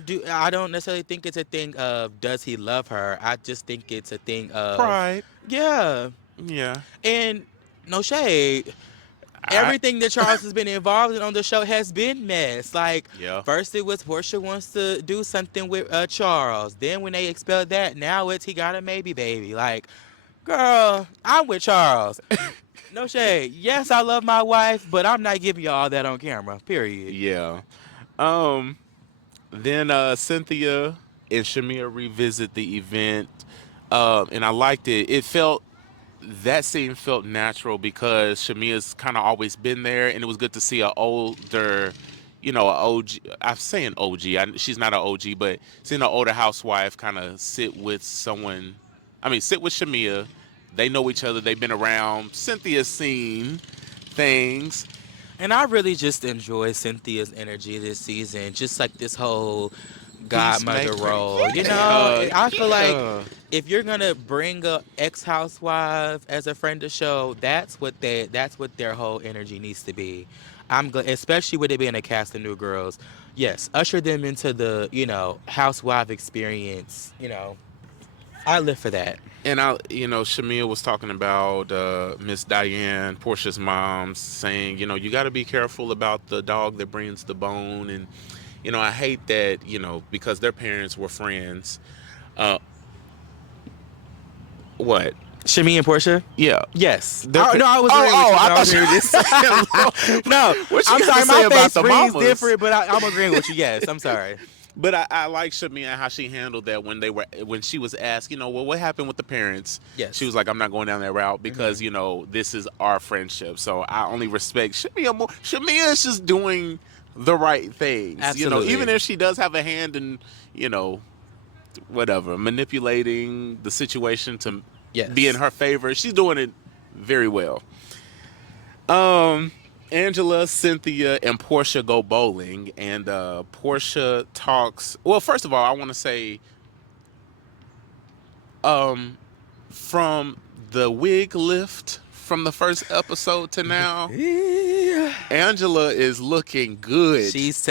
don't necessarily think it's a thing of does he love her. I just think it's a thing of Pride. yeah. Yeah. And no shade. I. Everything that Charles has been involved in on the show has been mess. Like, Yeah. first it was Portia wants to do something with Charles. Then when they expelled that, now it's he got a maybe baby. Like, girl, I'm with Charles. No shade. Yes, I love my wife, but I'm not giving you all that on camera. Period. Yeah. Then Cynthia and Shamir revisit the event, and I liked it. It felt that scene felt natural because Shamia's kind of always been there, and it was good to see an older, an OG. I'm saying OG. She's not an OG, but seeing an older housewife kind of sit with someone. I mean, sit with Shamia. They know each other. They've been around. Cynthia's seen things. And I really just enjoy Cynthia's energy this season. Just like this whole godmother Peacemaker. role. I feel like Yeah. if you're gonna bring a ex-housewife as a friend to show, that's what their whole energy needs to be. I'm glad, especially with it being a cast of new girls. Yes, usher them into the housewife experience. I live for that. And Shamia was talking about Miss Diane, Portia's mom, saying, you got to be careful about the dog that brings the bone. And, I hate that, because their parents were friends. Uh, what? Shami and Portia? Yeah. Yes. No, I was agreeing with you. I thought you No, what you I'm gotta sorry. say My about face the reads mamas? different, but I'm agreeing with you. Yes, I'm sorry. But I like Shamia and how she handled that when she was asked, well, what happened with the parents? Yes. She was like, I'm not going down that route because this is our friendship. So I only respect Shamia more. Shamia is just doing the right things. Absolutely. Even if she does have a hand in, whatever, manipulating the situation to Yes. be in her favor, she's doing it very well. Angela, Cynthia, and Portia go bowling, and Portia talks. Well, first of all, I want to say, from the wig lift from the first episode to now, Yeah. Angela is looking good. She's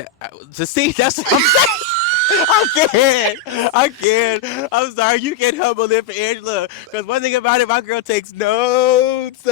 to see. That's what I'm saying. I can't. I'm sorry. You can't help but live for Angela. Because one thing about it, my girl takes notes.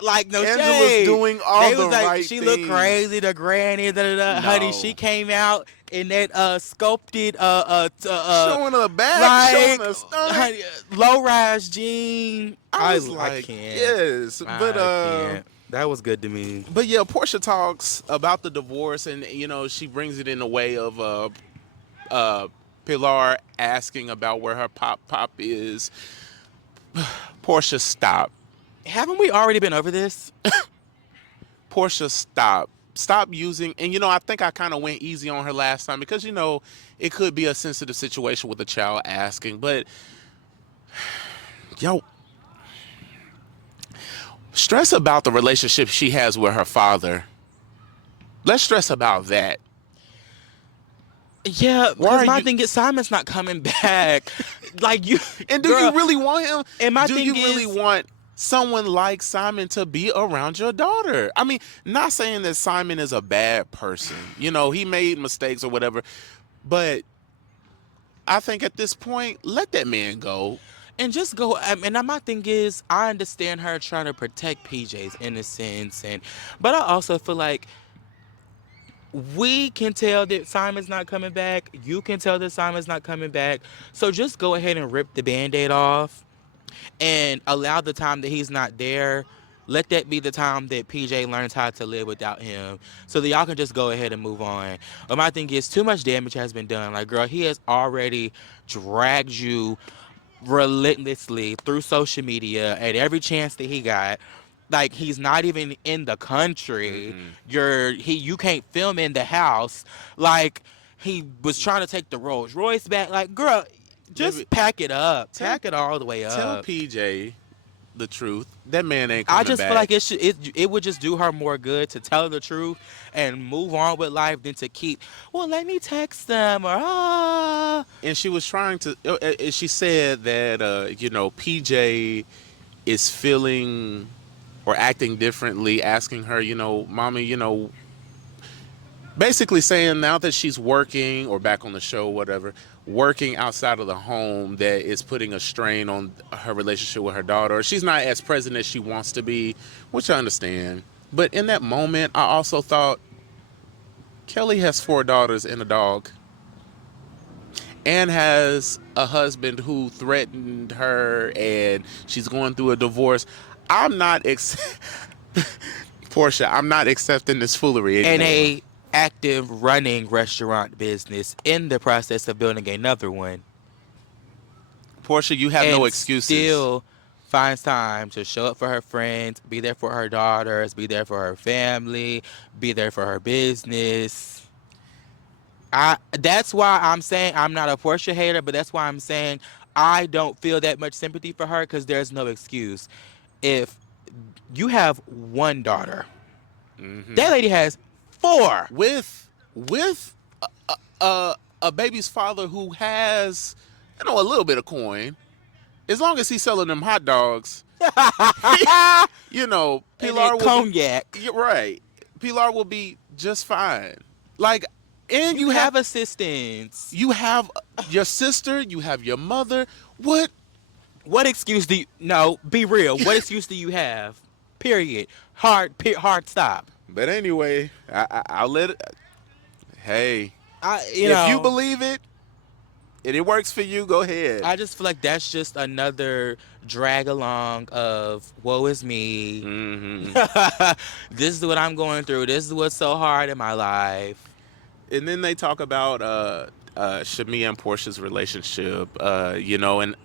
Like no Angela's shade. doing all They the was like, right she things. looked crazy, the granny, No. honey. She came out in that sculpted showing her back, showing her stomach. low rise jean. I was I like, can't. yes, but can't. That was good to me. But yeah, Portia talks about the divorce, and she brings it in a way of Pilar asking about where her pop is. Portia, stop. Haven't we already been over this? Portia, stop. Stop using, and I think I kind of went easy on her last time because it could be a sensitive situation with a child asking, but stress about the relationship she has with her father. Let's stress about that. Yeah, because my thing is Simon's not coming back. Like you, and do you really want him? And my do thing you is, really want someone like Simon to be around your daughter? I mean, not saying that Simon is a bad person. He made mistakes or whatever, but I think at this point, let that man go. And just go. And my thing is, I understand her trying to protect PJ's innocence, but I also feel like we can tell that Simon's not coming back. You can tell that Simon's not coming back. So just go ahead and rip the Band-Aid off and allow the time that he's not there. Let that be the time that PJ learns how to live without him so that y'all can just go ahead and move on. But my thing is, too much damage has been done. Like, girl, he has already dragged you relentlessly through social media at every chance that he got. Like, he's not even in the country. You can't film in the house. Like, he was trying to take the Rolls Royce back. Like, girl, just pack it up. Pack it all the way up. Tell PJ the truth. That man ain't coming back. I just feel like it would just do her more good to tell her the truth and move on with life than to keep, well, let me text them or And she was trying to. She said that PJ is feeling or acting differently, asking her, mommy, basically saying now that she's working or back on the show, whatever, working outside of the home, that is putting a strain on her relationship with her daughter. She's not as present as she wants to be, which I understand. But in that moment, I also thought, Kelly has 4 daughters and a dog, and has a husband who threatened her, and she's going through a divorce. Portia, I'm not accepting this foolery anymore. And a active running restaurant business in the process of building another one. Portia, you have no excuses. Still finds time to show up for her friends, be there for her daughters, be there for her family, be there for her business. That's why I'm saying I'm not a Portia hater, but that's why I'm saying I don't feel that much sympathy for her because there's no excuse. If you have one daughter, that lady has four. With a baby's father who has, a little bit of coin, as long as he's selling them hot dogs, And Pilar then will be, cognac. you're right. Pilar will be just fine. Like, and You have assistants. you have your sister, you have your mother. What? What excuse do you? No, be real. What excuse do you have? Period. Hard stop. But anyway, I'll let it. Hey, You if you know, believe it and it works for you, go ahead. I just feel like that's just another drag along of woe is me. This is what I'm going through. This is what's so hard in my life. And then they talk about Shamia and Portia's relationship, and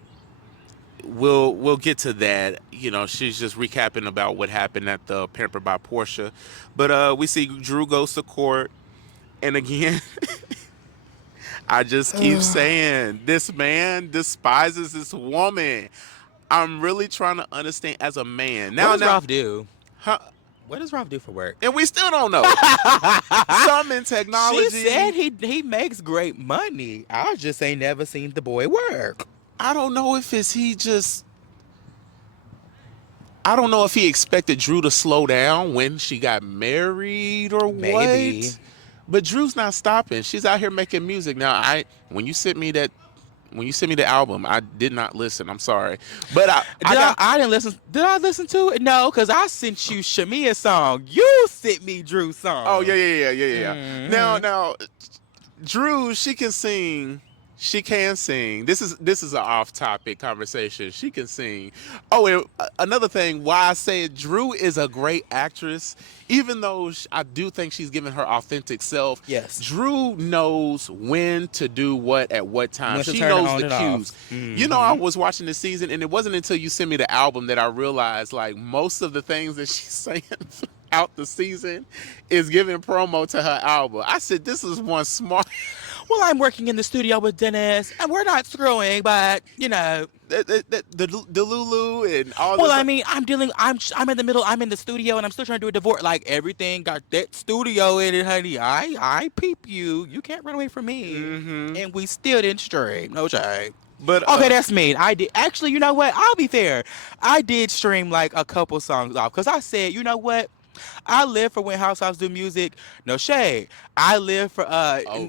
we'll get to that. She's just recapping about what happened at the Pampered by Portia, but we see Drew goes to court, and again, I just keep saying this man despises this woman. I'm really trying to understand as a man. What does Ralph do? Huh? What does Ralph do for work? And we still don't know. Some in technology. She said he makes great money. I just ain't never seen the boy work. I don't know if I don't know if he expected Drew to slow down when she got married or Maybe. what. But Drew's not stopping. She's out here making music now. When you sent me the album, I did not listen. I'm sorry, but I didn't listen. Did I listen to it? No, because I sent you Shamia's song. You sent me Drew's song. Oh yeah. Mm-hmm. Now, Drew, she can sing. She can sing. This is an off-topic conversation. She can sing. Oh, and another thing, why I say it, Drew is a great actress. Even though I do think she's giving her authentic self. Yes. Drew knows when to do what at what time. When to She turn it knows on the and cues. off. Mm-hmm. You know, I was watching the season, and it wasn't until you sent me the album that I realized, like, most of the things that she's saying throughout the season is giving promo to her album. I said, this is one smart. Well, I'm working in the studio with Dennis, and we're not screwing, but The Lulu and all. Well, this. I mean, I'm in the middle. I'm in the studio, and I'm still trying to do a divorce. Like everything got that studio in it, honey. I peep you. You can't run away from me. Mm-hmm. And we still didn't stream. No shade. But Okay, that's mean. I did actually. You know what? I'll be fair. I did stream like a couple songs off because I said, you know what? I live for when housewives do music. No shade. I live for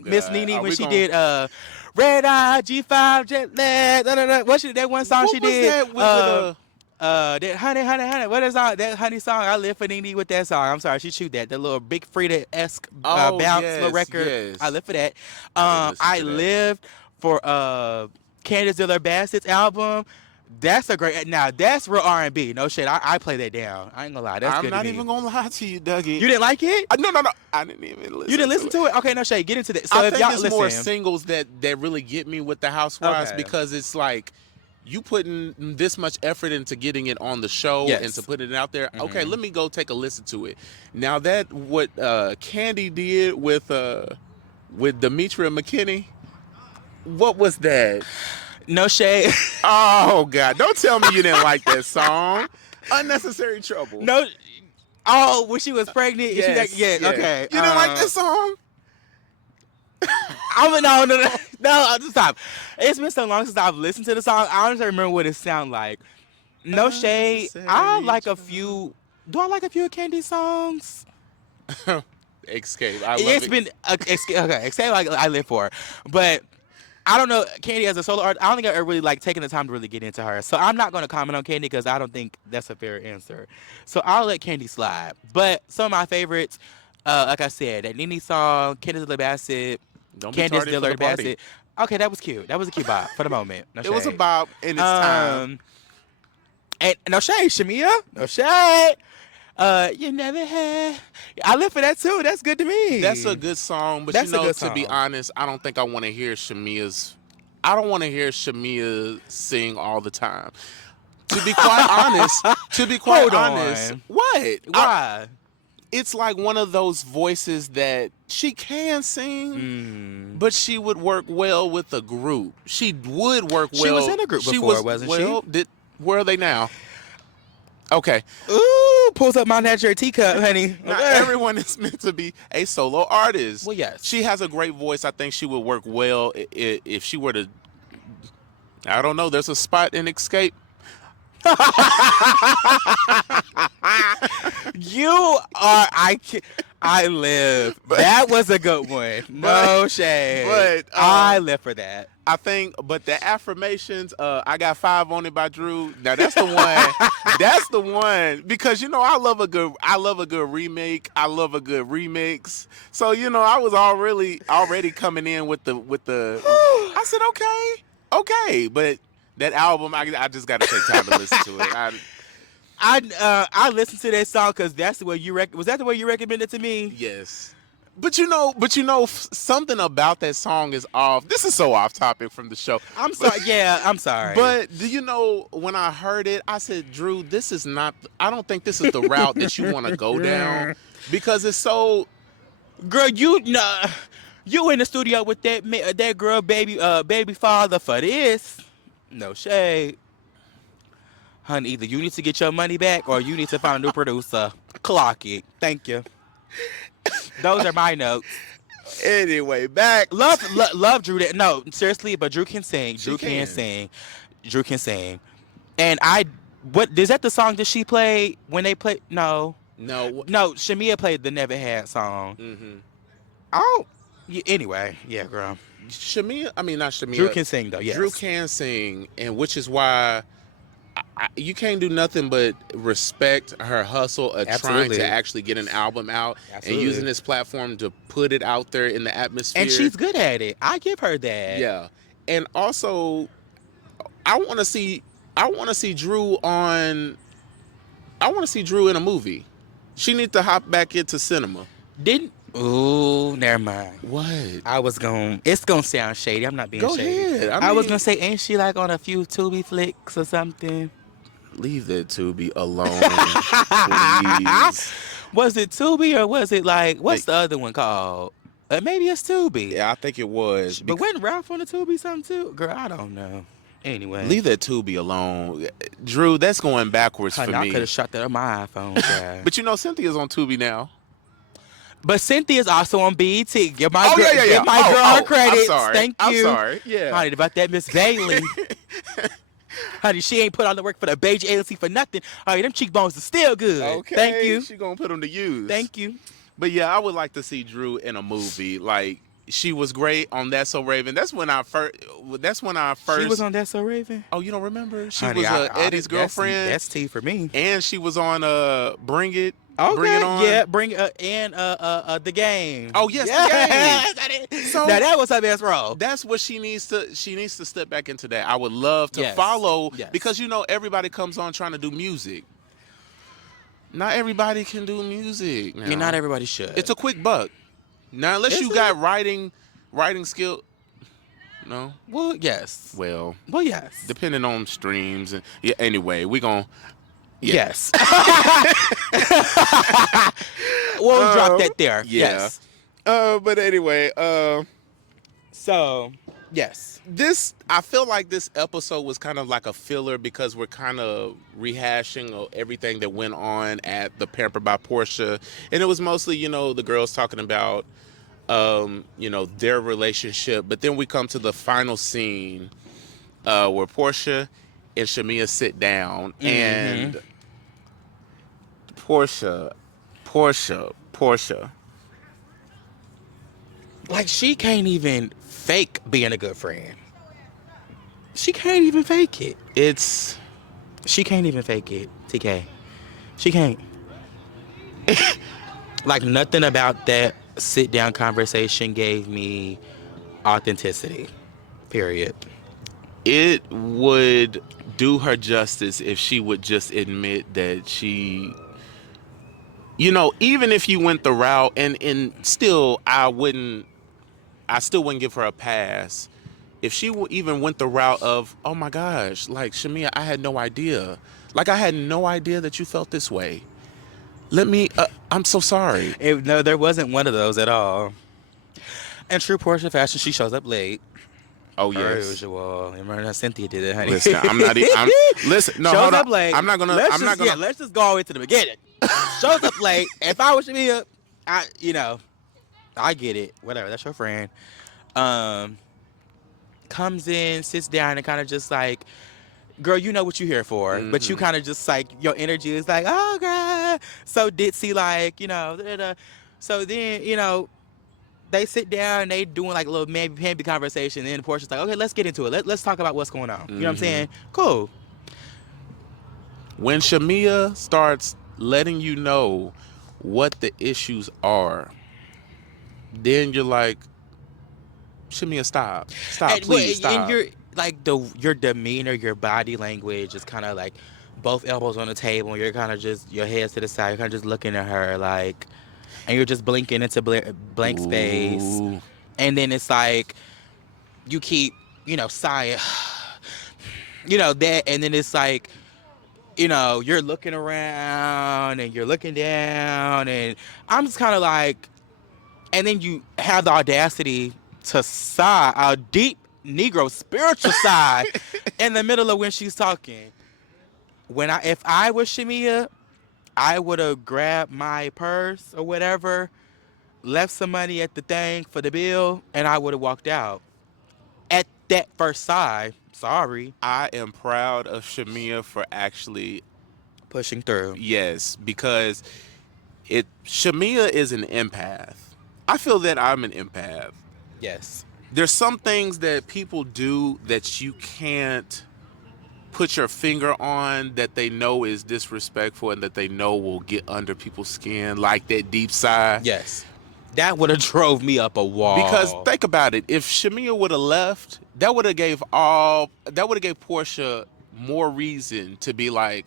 Miss God. Nene Are when we she gonna- did Red Eye G5 Jet Lag. What she that one song What she was did? that with That honey. What is that honey song? I live for Nene with that song. I'm sorry, she chewed that. The little Big Frida-esque bounce little record. yes. I live for that. I didn't listen I to that. lived for Candace Diller Bassett's album. That's a great. Now that's real R&B. No shit. I play that down. I ain't gonna lie. That's I'm good not to me. even gonna lie to you, Dougie. You didn't like it? No. I didn't even listen. You didn't listen to it? Okay, no shade. Get into that. So I if think y'all it's listen, more singles that really get me with the Housewives Okay. because it's like you putting this much effort into getting it on the show Yes. and to put it out there. Okay, let me go take a listen to it. Now that what Candy did with Demetria McKinney, what was that? no shade. Oh God! Don't tell me you didn't like that song. Unnecessary trouble. No. Oh, when she was pregnant. and Yes, she got, yeah. Okay. You didn't like that song? No. Stop. It's been so long since I've listened to the song. I honestly remember what it sound like. No shade. I like a few. Do I like a few of Candy's songs? Escape. I love It's it. been okay. Say like I live for, but I don't know Candy as a solo artist. I don't think I've ever really like taken the time to really get into her. So I'm not going to comment on Candy because I don't think that's a fair answer. So I'll let Candy slide. But some of my favorites, like I said, that Nene song, Candace Diller Bassett, Don't be Candace tardy for Diller the party. Bassett. Okay, that was cute. That was a cute bop for the moment. No It was a shade. bop in its time. And no shade, Shamia. No shade. You never had. I live for that too. That's good to me. That's a good song, but That's a good to be song. honest, I don't think I want to hear Shamia's. I don't want to hear Shamia sing all the time. To be quite honest, Hold on. what? Why? It's like one of those voices that she can sing, but she would work well with a group. She would work well. She was in a group before, wasn't she? Where are they now? Okay. Ooh, pulls up my natural teacup, honey. Not Okay. everyone is meant to be a solo artist. Well, yes. She has a great voice. I think she would work well if she were to. I don't know. There's a spot in Escape. You are. I live. That was a good one. No shade. But I live for that. I think, but the affirmations, I got 5 on it by Drew. Now that's the one. That's the one because I love a good remake. I love a good remix. So I was already coming in with the. I said okay, but that album, I just got to take time to listen to it. I listened to that song because that's the way you was that the way you recommended to me? Yes. But something about that song is off. This is so off topic from the show. I'm sorry. Yeah, I'm sorry. But do you know when I heard it, I said, Drew, this is not. I don't think this is the route that you want to go down because it's so. Girl, you in the studio with that girl, baby father for this. No shade. Honey, either you need to get your money back or you need to find a new producer. Clock it. Thank you. Those are my notes. Anyway, back. Love Drew. No, seriously, but Drew can sing. Drew can sing. And is that the song that she played when they played? No. Shamia played the Never Had song. Mm-hmm. Oh. Yeah, anyway, yeah, girl. Not Shamia. Drew can sing though. Yes. Drew can sing, and which is why. You can't do nothing but respect her hustle of trying to actually get an album out and using this platform to put it out there in the atmosphere. And she's good at it. I give her that. Yeah. And also, I want to see Drew in a movie. She needs to hop back into cinema. Ooh, never mind. What? It's gonna sound shady. I'm not being shady. Go ahead. I was gonna say, ain't she like on a few Tubi flicks or something? Leave that Tubi alone, please. Was it Tubi or was it what's the other one called? Maybe it's Tubi. Yeah, I think it was. But wasn't Ralph on the Tubi something too? Girl, I don't know. Anyway. Leave that Tubi alone. Drew, that's going backwards for me. I could have shot that on my iPhone. But Cynthia's on Tubi now. But Cynthia's also on BET. Give my girl her credit. I'm sorry. Thank you. I'm sorry. Yeah. Honey, about that Miss Bailey. Honey, she ain't put on the work for the Beige agency for nothing. All right, them cheekbones are still good. Okay. Thank you. She gonna put them to use. Thank you. But yeah, I would like to see Drew in a movie. Like, she was great on That's So Raven. That's when I first. She was on That's So Raven. Oh, you don't remember? She Honey, was Eddie's girlfriend. That's tea for me. And she was on Bring It. Okay. Bring It On. Yeah, The Game. Oh yes, The Game. So now that was her best role. That's what she needs to step back into that. I would love to follow because everybody comes on trying to do music. Not everybody can do music. Now. I mean, not everybody should. It's a quick buck. Now, unless you got writing skill. No. Well, yes. Well, yes. Depending on streams and anyway, we gonna. Yeah. Yes. We'll drop that there. Yeah. Yes. But anyway, so yes. I feel like this episode was kind of like a filler because we're kind of rehashing everything that went on at the Pamper by Portia, and it was mostly the girls talking about their relationship, but then we come to the final scene where Portia and Shamia sit down, and Portia. Like, she can't even fake being a good friend. She can't even fake it. She can't even fake it, TK. She can't. Like, nothing about that sit-down conversation gave me authenticity. Period. It would do her justice if she would just admit that she... even if you went the route, and still, I still wouldn't give her a pass if she even went the route of, oh my gosh, like Shamia, I had no idea. Like I had no idea that you felt this way. Let me. I'm so sorry. No, there wasn't one of those at all. In true Portia fashion, she shows up late. Oh Per yes. usual. Remember how Cynthia did it, honey. Listen, I'm not. I'm listen. No, Shows hold up on. late. I'm not gonna. Let's I'm not just, gonna. yeah, let's just go all the way to the beginning. Shows up late. If I was Shamia, I get it. Whatever. That's your friend. Um, Comes in, sits down, and kind of just like, girl, you know what you're here for, but you kind of just like your energy is like, oh girl, so ditzy, like da, da, da. So then they sit down, they doing like a little maybe conversation, and then Portia's like, okay, let's get into it. Let's talk about what's going on. You know what I'm saying? Cool. When Shamia starts letting you know what the issues are, then you're like, Shamia, stop, please, stop. And your demeanor, your body language is kind of like both elbows on the table, and you're kind of just your head's to the side, you're kind of just looking at her like, and you're just blinking into blank space, Ooh. and then it's like you keep sighing, that, and then it's like you're looking around and you're looking down, and I'm just kind of like, and then you have the audacity to sigh, a deep Negro spiritual sigh in the middle of when she's talking. If I was Shamia, I would have grabbed my purse or whatever, left some money at the thing for the bill, and I would have walked out. At that first sigh, sorry. I am proud of Shamia for actually Pushing through. yes, because Shamia is an empath. I feel that I'm an empath. Yes. There's some things that people do that you can't put your finger on, that they know is disrespectful and that they know will get under people's skin, like that deep sigh. Yes. That would have drove me up a wall. Because think about it, if Shamia would have left, that would have gave Portia more reason to be like,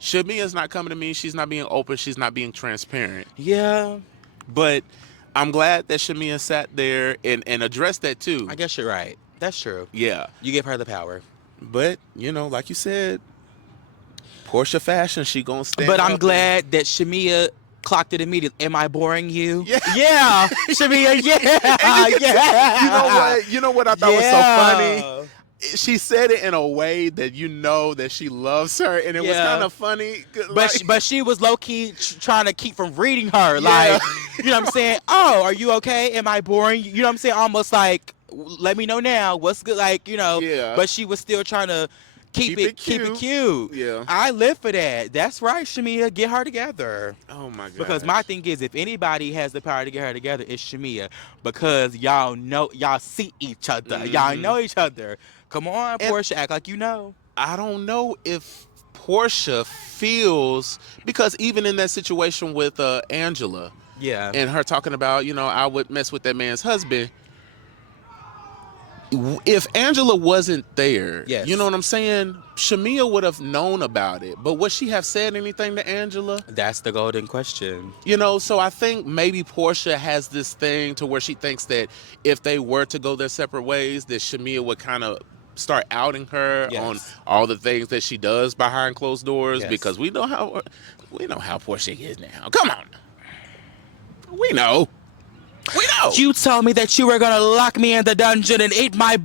Shamia's not coming to me, she's not being open, she's not being transparent. Yeah. But I'm glad that Shamia sat there and addressed that too. I guess you're right. That's true. Yeah. You give her the power. But, like you said, Portia fashion, she gonna stand But up I'm glad that Shamia clocked it immediately. Am I boring you? Yeah. Yeah. Shamia, yeah. Yeah. You know what I thought was so funny? She said it in a way that that she loves her, and it was kind of funny. But she was low key trying to keep from reading her, like, you know what I'm saying? Oh, are you okay? Am I boring? You know what I'm saying? Almost like, let me know now. What's good? Like, Yeah. But she was still trying to keep it cute. Yeah. I live for that. That's right, Shamia. Get her together. Oh my god. Because my thing is, if anybody has the power to get her together, it's Shamia. Because y'all see each other. Y'all know each other. Come on, Portia, act like you know. I don't know if Portia feels, because even in that situation with Angela, Yeah. and her talking about, I would mess with that man's husband. If Angela wasn't there, Yes. you know what I'm saying? Shamia would have known about it. But would she have said anything to Angela? That's the golden question. So I think maybe Portia has this thing to where she thinks that if they were to go their separate ways, that Shamia would kind of start outing her on all the things that she does behind closed doors, because we know how Portia is now. Come on. We know. You told me that you were gonna lock me in the dungeon and eat my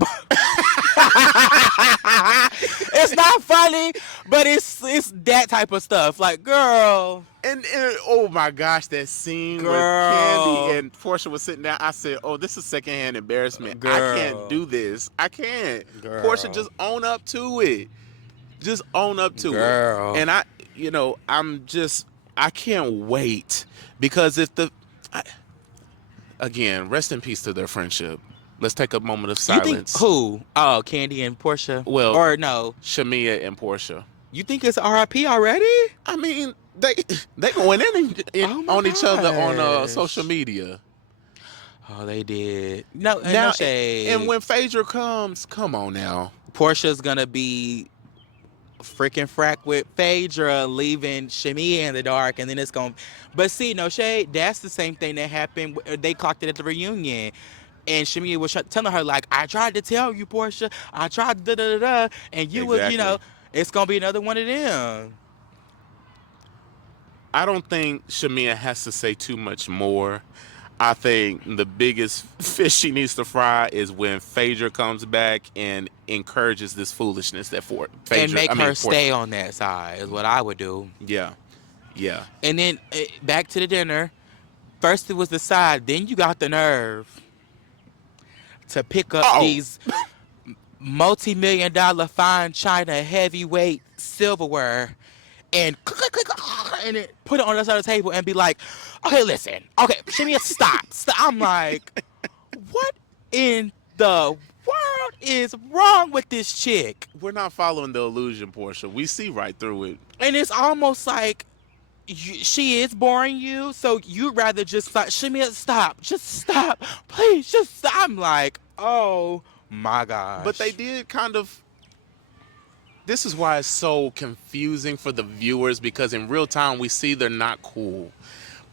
It's not funny, but it's that type of stuff. Like, girl. And oh my gosh, that scene Girl. where Candy and Portia was sitting down, I said, oh, this is secondhand embarrassment. Girl. I can't do this. I can't. Girl. Portia, just own up to it. Just own up to Girl. it. And I can't wait, because again, rest in peace to their friendship. Let's take a moment of silence. You think who? Oh, Candy and Portia? Well, or no, Shamia and Portia. You think it's RIP already? I mean, they going in on each other on gosh. social media. Oh, they did. No, Now, no shade. and when Phaedra comes, come on now. Portia's gonna be freaking frack with Phaedra, leaving Shamia in the dark, and then it's gonna. But see, no shade. That's the same thing that happened. They clocked it at the reunion. And Shamia was telling her, like, I tried to tell you, Portia. I tried da da da da. And you would, Exactly. it's going to be another one of them. I don't think Shamia has to say too much more. I think the biggest fish she needs to fry is when Phaedra comes back and encourages this foolishness that And make her Portia. stay on that side is what I would do. Yeah, yeah. And then back to the dinner. First it was the side. Then you got the nerve to pick up Oh, these multi-million-dollar fine china heavyweight silverware and click, click, click, and it, put it on the side of the table and be like, okay, listen, okay, Shimmy, stop. I'm like, what in the world is wrong with this chick? we're not following the illusion, Portia. We see right through it. And it's almost like she is boring you, so you'd rather just like, Shimmy, stop, just stop, please, just stop. I'm like, oh my gosh. But they did kind of. This is why it's so confusing for the viewers, because in real time we see they're not cool.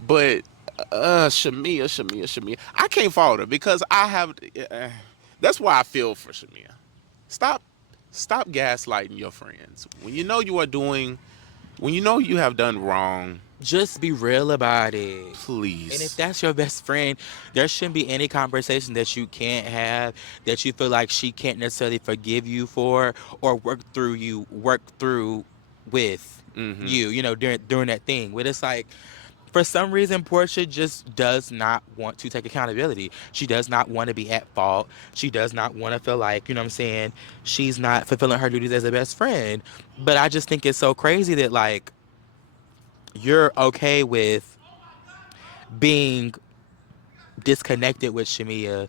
But Shamia. I can't fault her because I have. That's why I feel for Shamia. Stop, stop gaslighting your friends when you know you are doing, when you know you have done wrong. Just be real about it. Please. And if that's your best friend, there shouldn't be any conversation that you can't have, that you feel like she can't necessarily forgive you for or work through with you know, during that thing. But it's like, for some reason, Portia just does not want to take accountability. She does not want to be at fault. She does not want to feel like, you know what I'm saying, she's not fulfilling her duties as a best friend. But I just think it's so crazy that, like, you're okay with being disconnected with Shamia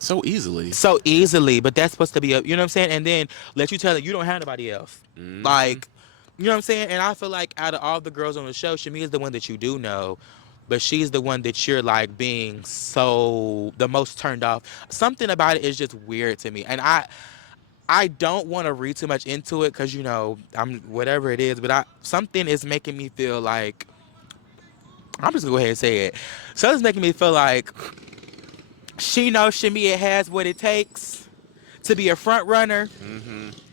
So easily. so easily, but that's supposed to be a, you know what I'm saying? And then let you tell her you don't have nobody else. Like, you know what I'm saying? And I feel like out of all the girls on the show, Shamia's the one that you do know, but she's the one that you're like being so the most turned off. Something about it is just weird to me. And I don't want to read too much into it because, you know, I'm whatever it is, but something is making me feel like, I'm just gonna go ahead and say it. Something's making me feel like she knows Shamia has what it takes to be a front runner,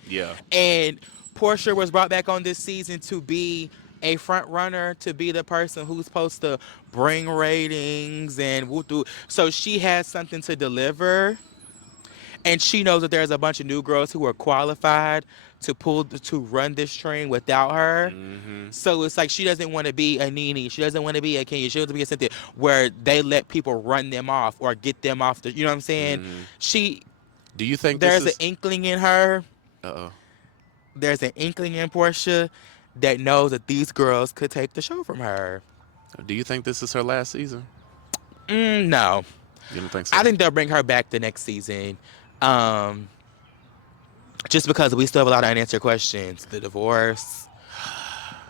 Yeah. and Portia was brought back on this season to be a front runner, to be the person who's supposed to bring ratings and woo-doo. So she has something to deliver. And she knows that there's a bunch of new girls who are qualified to run this train without her. So it's like she doesn't want to be a Nene. She doesn't want to be a Kenya. She doesn't want to be a Cynthia where they let people run them off or get them off the, you know what I'm saying? Do you think There's this an inkling in her. Uh-oh. There's an inkling in Portia that knows that these girls could take the show from her. Do you think this is her last season? No. You don't think so? I think they'll bring her back the next season. Just because we still have a lot of unanswered questions. The divorce,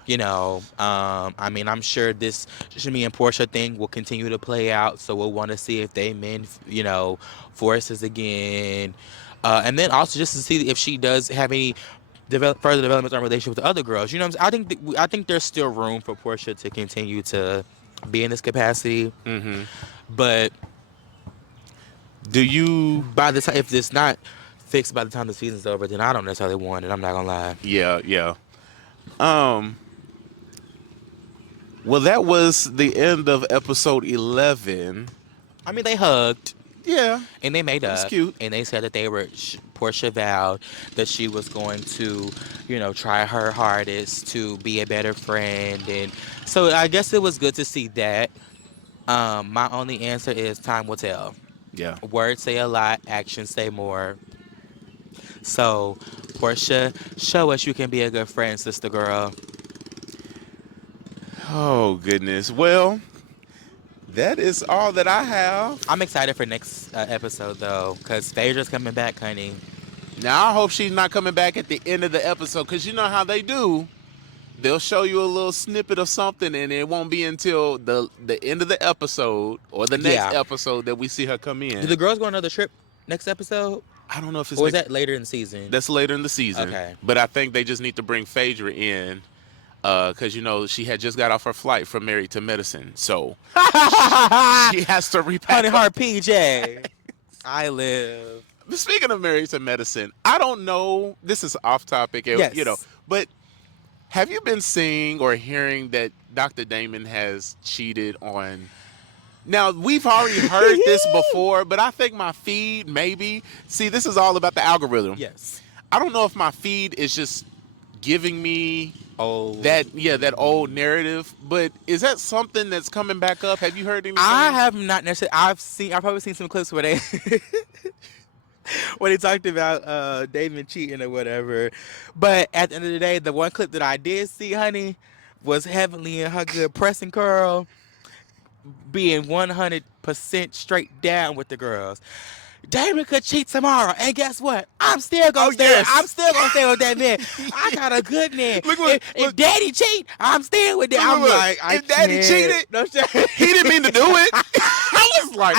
you know, I mean, I'm sure this Shami and Portia thing will continue to play out, so we'll want to see if they mend, you know, forces again. And then also just to see if she does have any further developments on relationship with the other girls. You know what I'm saying? I think there's still room for Portia to continue to be in this capacity. But Do you? by the time, if it's not fixed by the time the season's over, then I don't necessarily want it. I'm not gonna lie. Yeah. Well, that was the end of episode 11. I mean, they hugged Yeah. and they made It's up, cute. and they said that they were. Portia vowed that she was going to, you know, try her hardest to be a better friend, and so I guess it was good to see that. My only answer is time will tell. Yeah. Words say a lot, actions say more. So, Portia, show us you can be a good friend, sister girl. Oh, goodness. Well, that is all that I have. I'm excited for next episode, though, because Phaedra's coming back, honey. Now, I hope she's not coming back at the end of the episode, because you know how they do. They'll show you a little snippet of something, and it won't be until the end of the episode or the next episode that we see her come in. Do the girls go on another trip next episode? I don't know if it's Or is that later in the season? That's later in the season. Okay. But I think they just need to bring Phaedra in because she had just got off her flight from Married to Medicine, so she has to repack. Honey Heart PJ. I live. Speaking of Married to Medicine, I don't know. This is off topic, Yes. but have you been seeing or hearing that Dr. Damon has cheated on? Now, we've already heard this before, but I think my feed maybe. See, this is all about the algorithm. Yes. I don't know if my feed is just giving me Oh. that old narrative, but is that something that's coming back up? Have you heard anything? I have not necessarily. I've probably seen some clips where they when they talked about Damon cheating or whatever. But at the end of the day, the one clip that I did see, honey, was Heavenly and her good pressing curl being 100% straight down with the girls. Damon could cheat tomorrow, and guess what? I'm still gonna stay. Yes. I'm still gonna stay with that man. I got a good man. If Daddy cheat, I'm staying with that. I'm like, if Daddy cheated, no, he didn't mean to do it. I was like,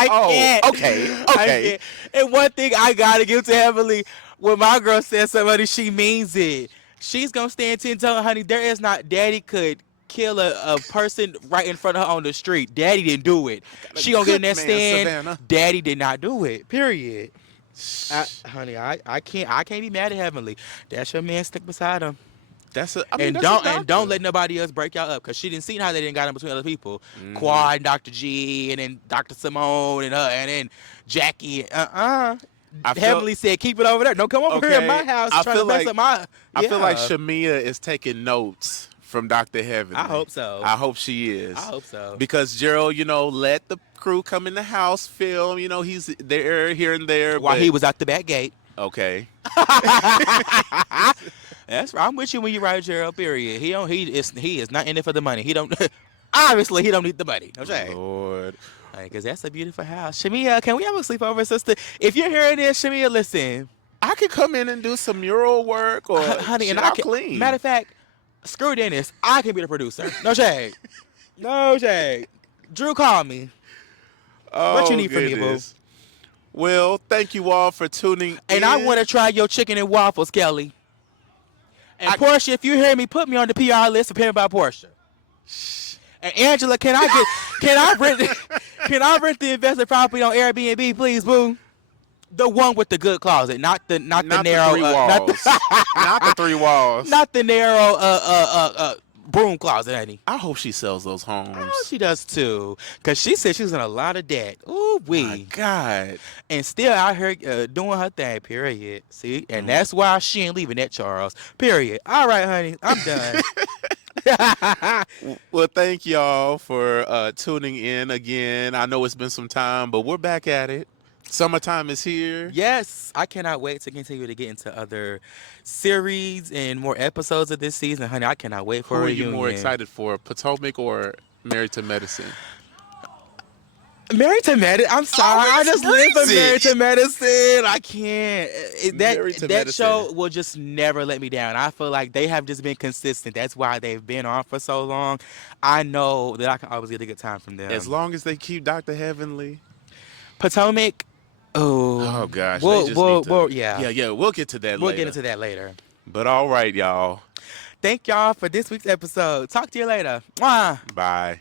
okay. And one thing I gotta give to Heavenly, when my girl says somebody, she means it. She's gonna stand 10 toes, honey. There is not. Daddy could kill a person right in front of her on the street. Daddy didn't do it. She gonna get in that stand. Savannah. Daddy did not do it. Period. Honey, I can't be mad at Heavenly. That's your man. Stick beside him. Don't let nobody else break y'all up, because she didn't see how they didn't got in between other people. Mm-hmm. Quad and Dr. G, and then Dr. Simone and her, and then Jackie. Heavenly said, keep it over there. Don't come over here in my house trying to mess up my. I feel like Shamia is taking notes from Dr. Heavenly. I hope so. I hope she is. I hope so. Because Gerald, let the crew come in the house, film. He's there, here and there. While he was out the back gate. Okay. That's right. I'm with you when you ride Gerald. Period. He is not in it for the money. He don't. Obviously, he don't need the money. Okay. Lord. Because that's a beautiful house. Shamia, can we have a sleepover, sister? If you're hearing this, Shamia, listen. I could come in and do some mural work, or honey, and I'll I can clean. Matter of fact, screw Dennis. I can be the producer. No shade. No shade. Drew, call me. What you need from me, boo? Well, thank you all for tuning in. And I want to try your chicken and waffles, Kelly. And Portia, if you hear me, put me on the PR list for Payment by Portia. And Angela, can I rent the investment property on Airbnb, please, boo? The one with the good closet, not the narrow 3 walls. Not the 3 walls. Not the narrow broom closet, honey. I hope she sells those homes. I hope she does too, cause she said she was in a lot of debt. Ooh wee. My God. And still out here doing her thing. Period. See, and that's why she ain't leaving that Charles. Period. All right, honey, I'm done. Well, thank y'all for tuning in again. I know it's been some time, but we're back at it. Summertime is here. Yes, I cannot wait to continue to get into other series and more episodes of this season, honey. I cannot wait for a reunion. Who are you more excited for, Potomac or Married to Medicine? Married to Medicine. I'm sorry, I just live for Married to Medicine. I can't. That show will just never let me down. I feel like they have just been consistent. That's why they've been on for so long. I know that I can always get a good time from them. As long as they keep Dr. Heavenly. Potomac. Oh gosh. We'll get to that later. We'll get into that later. But all right, y'all. Thank y'all for this week's episode. Talk to you later. Mwah. Bye.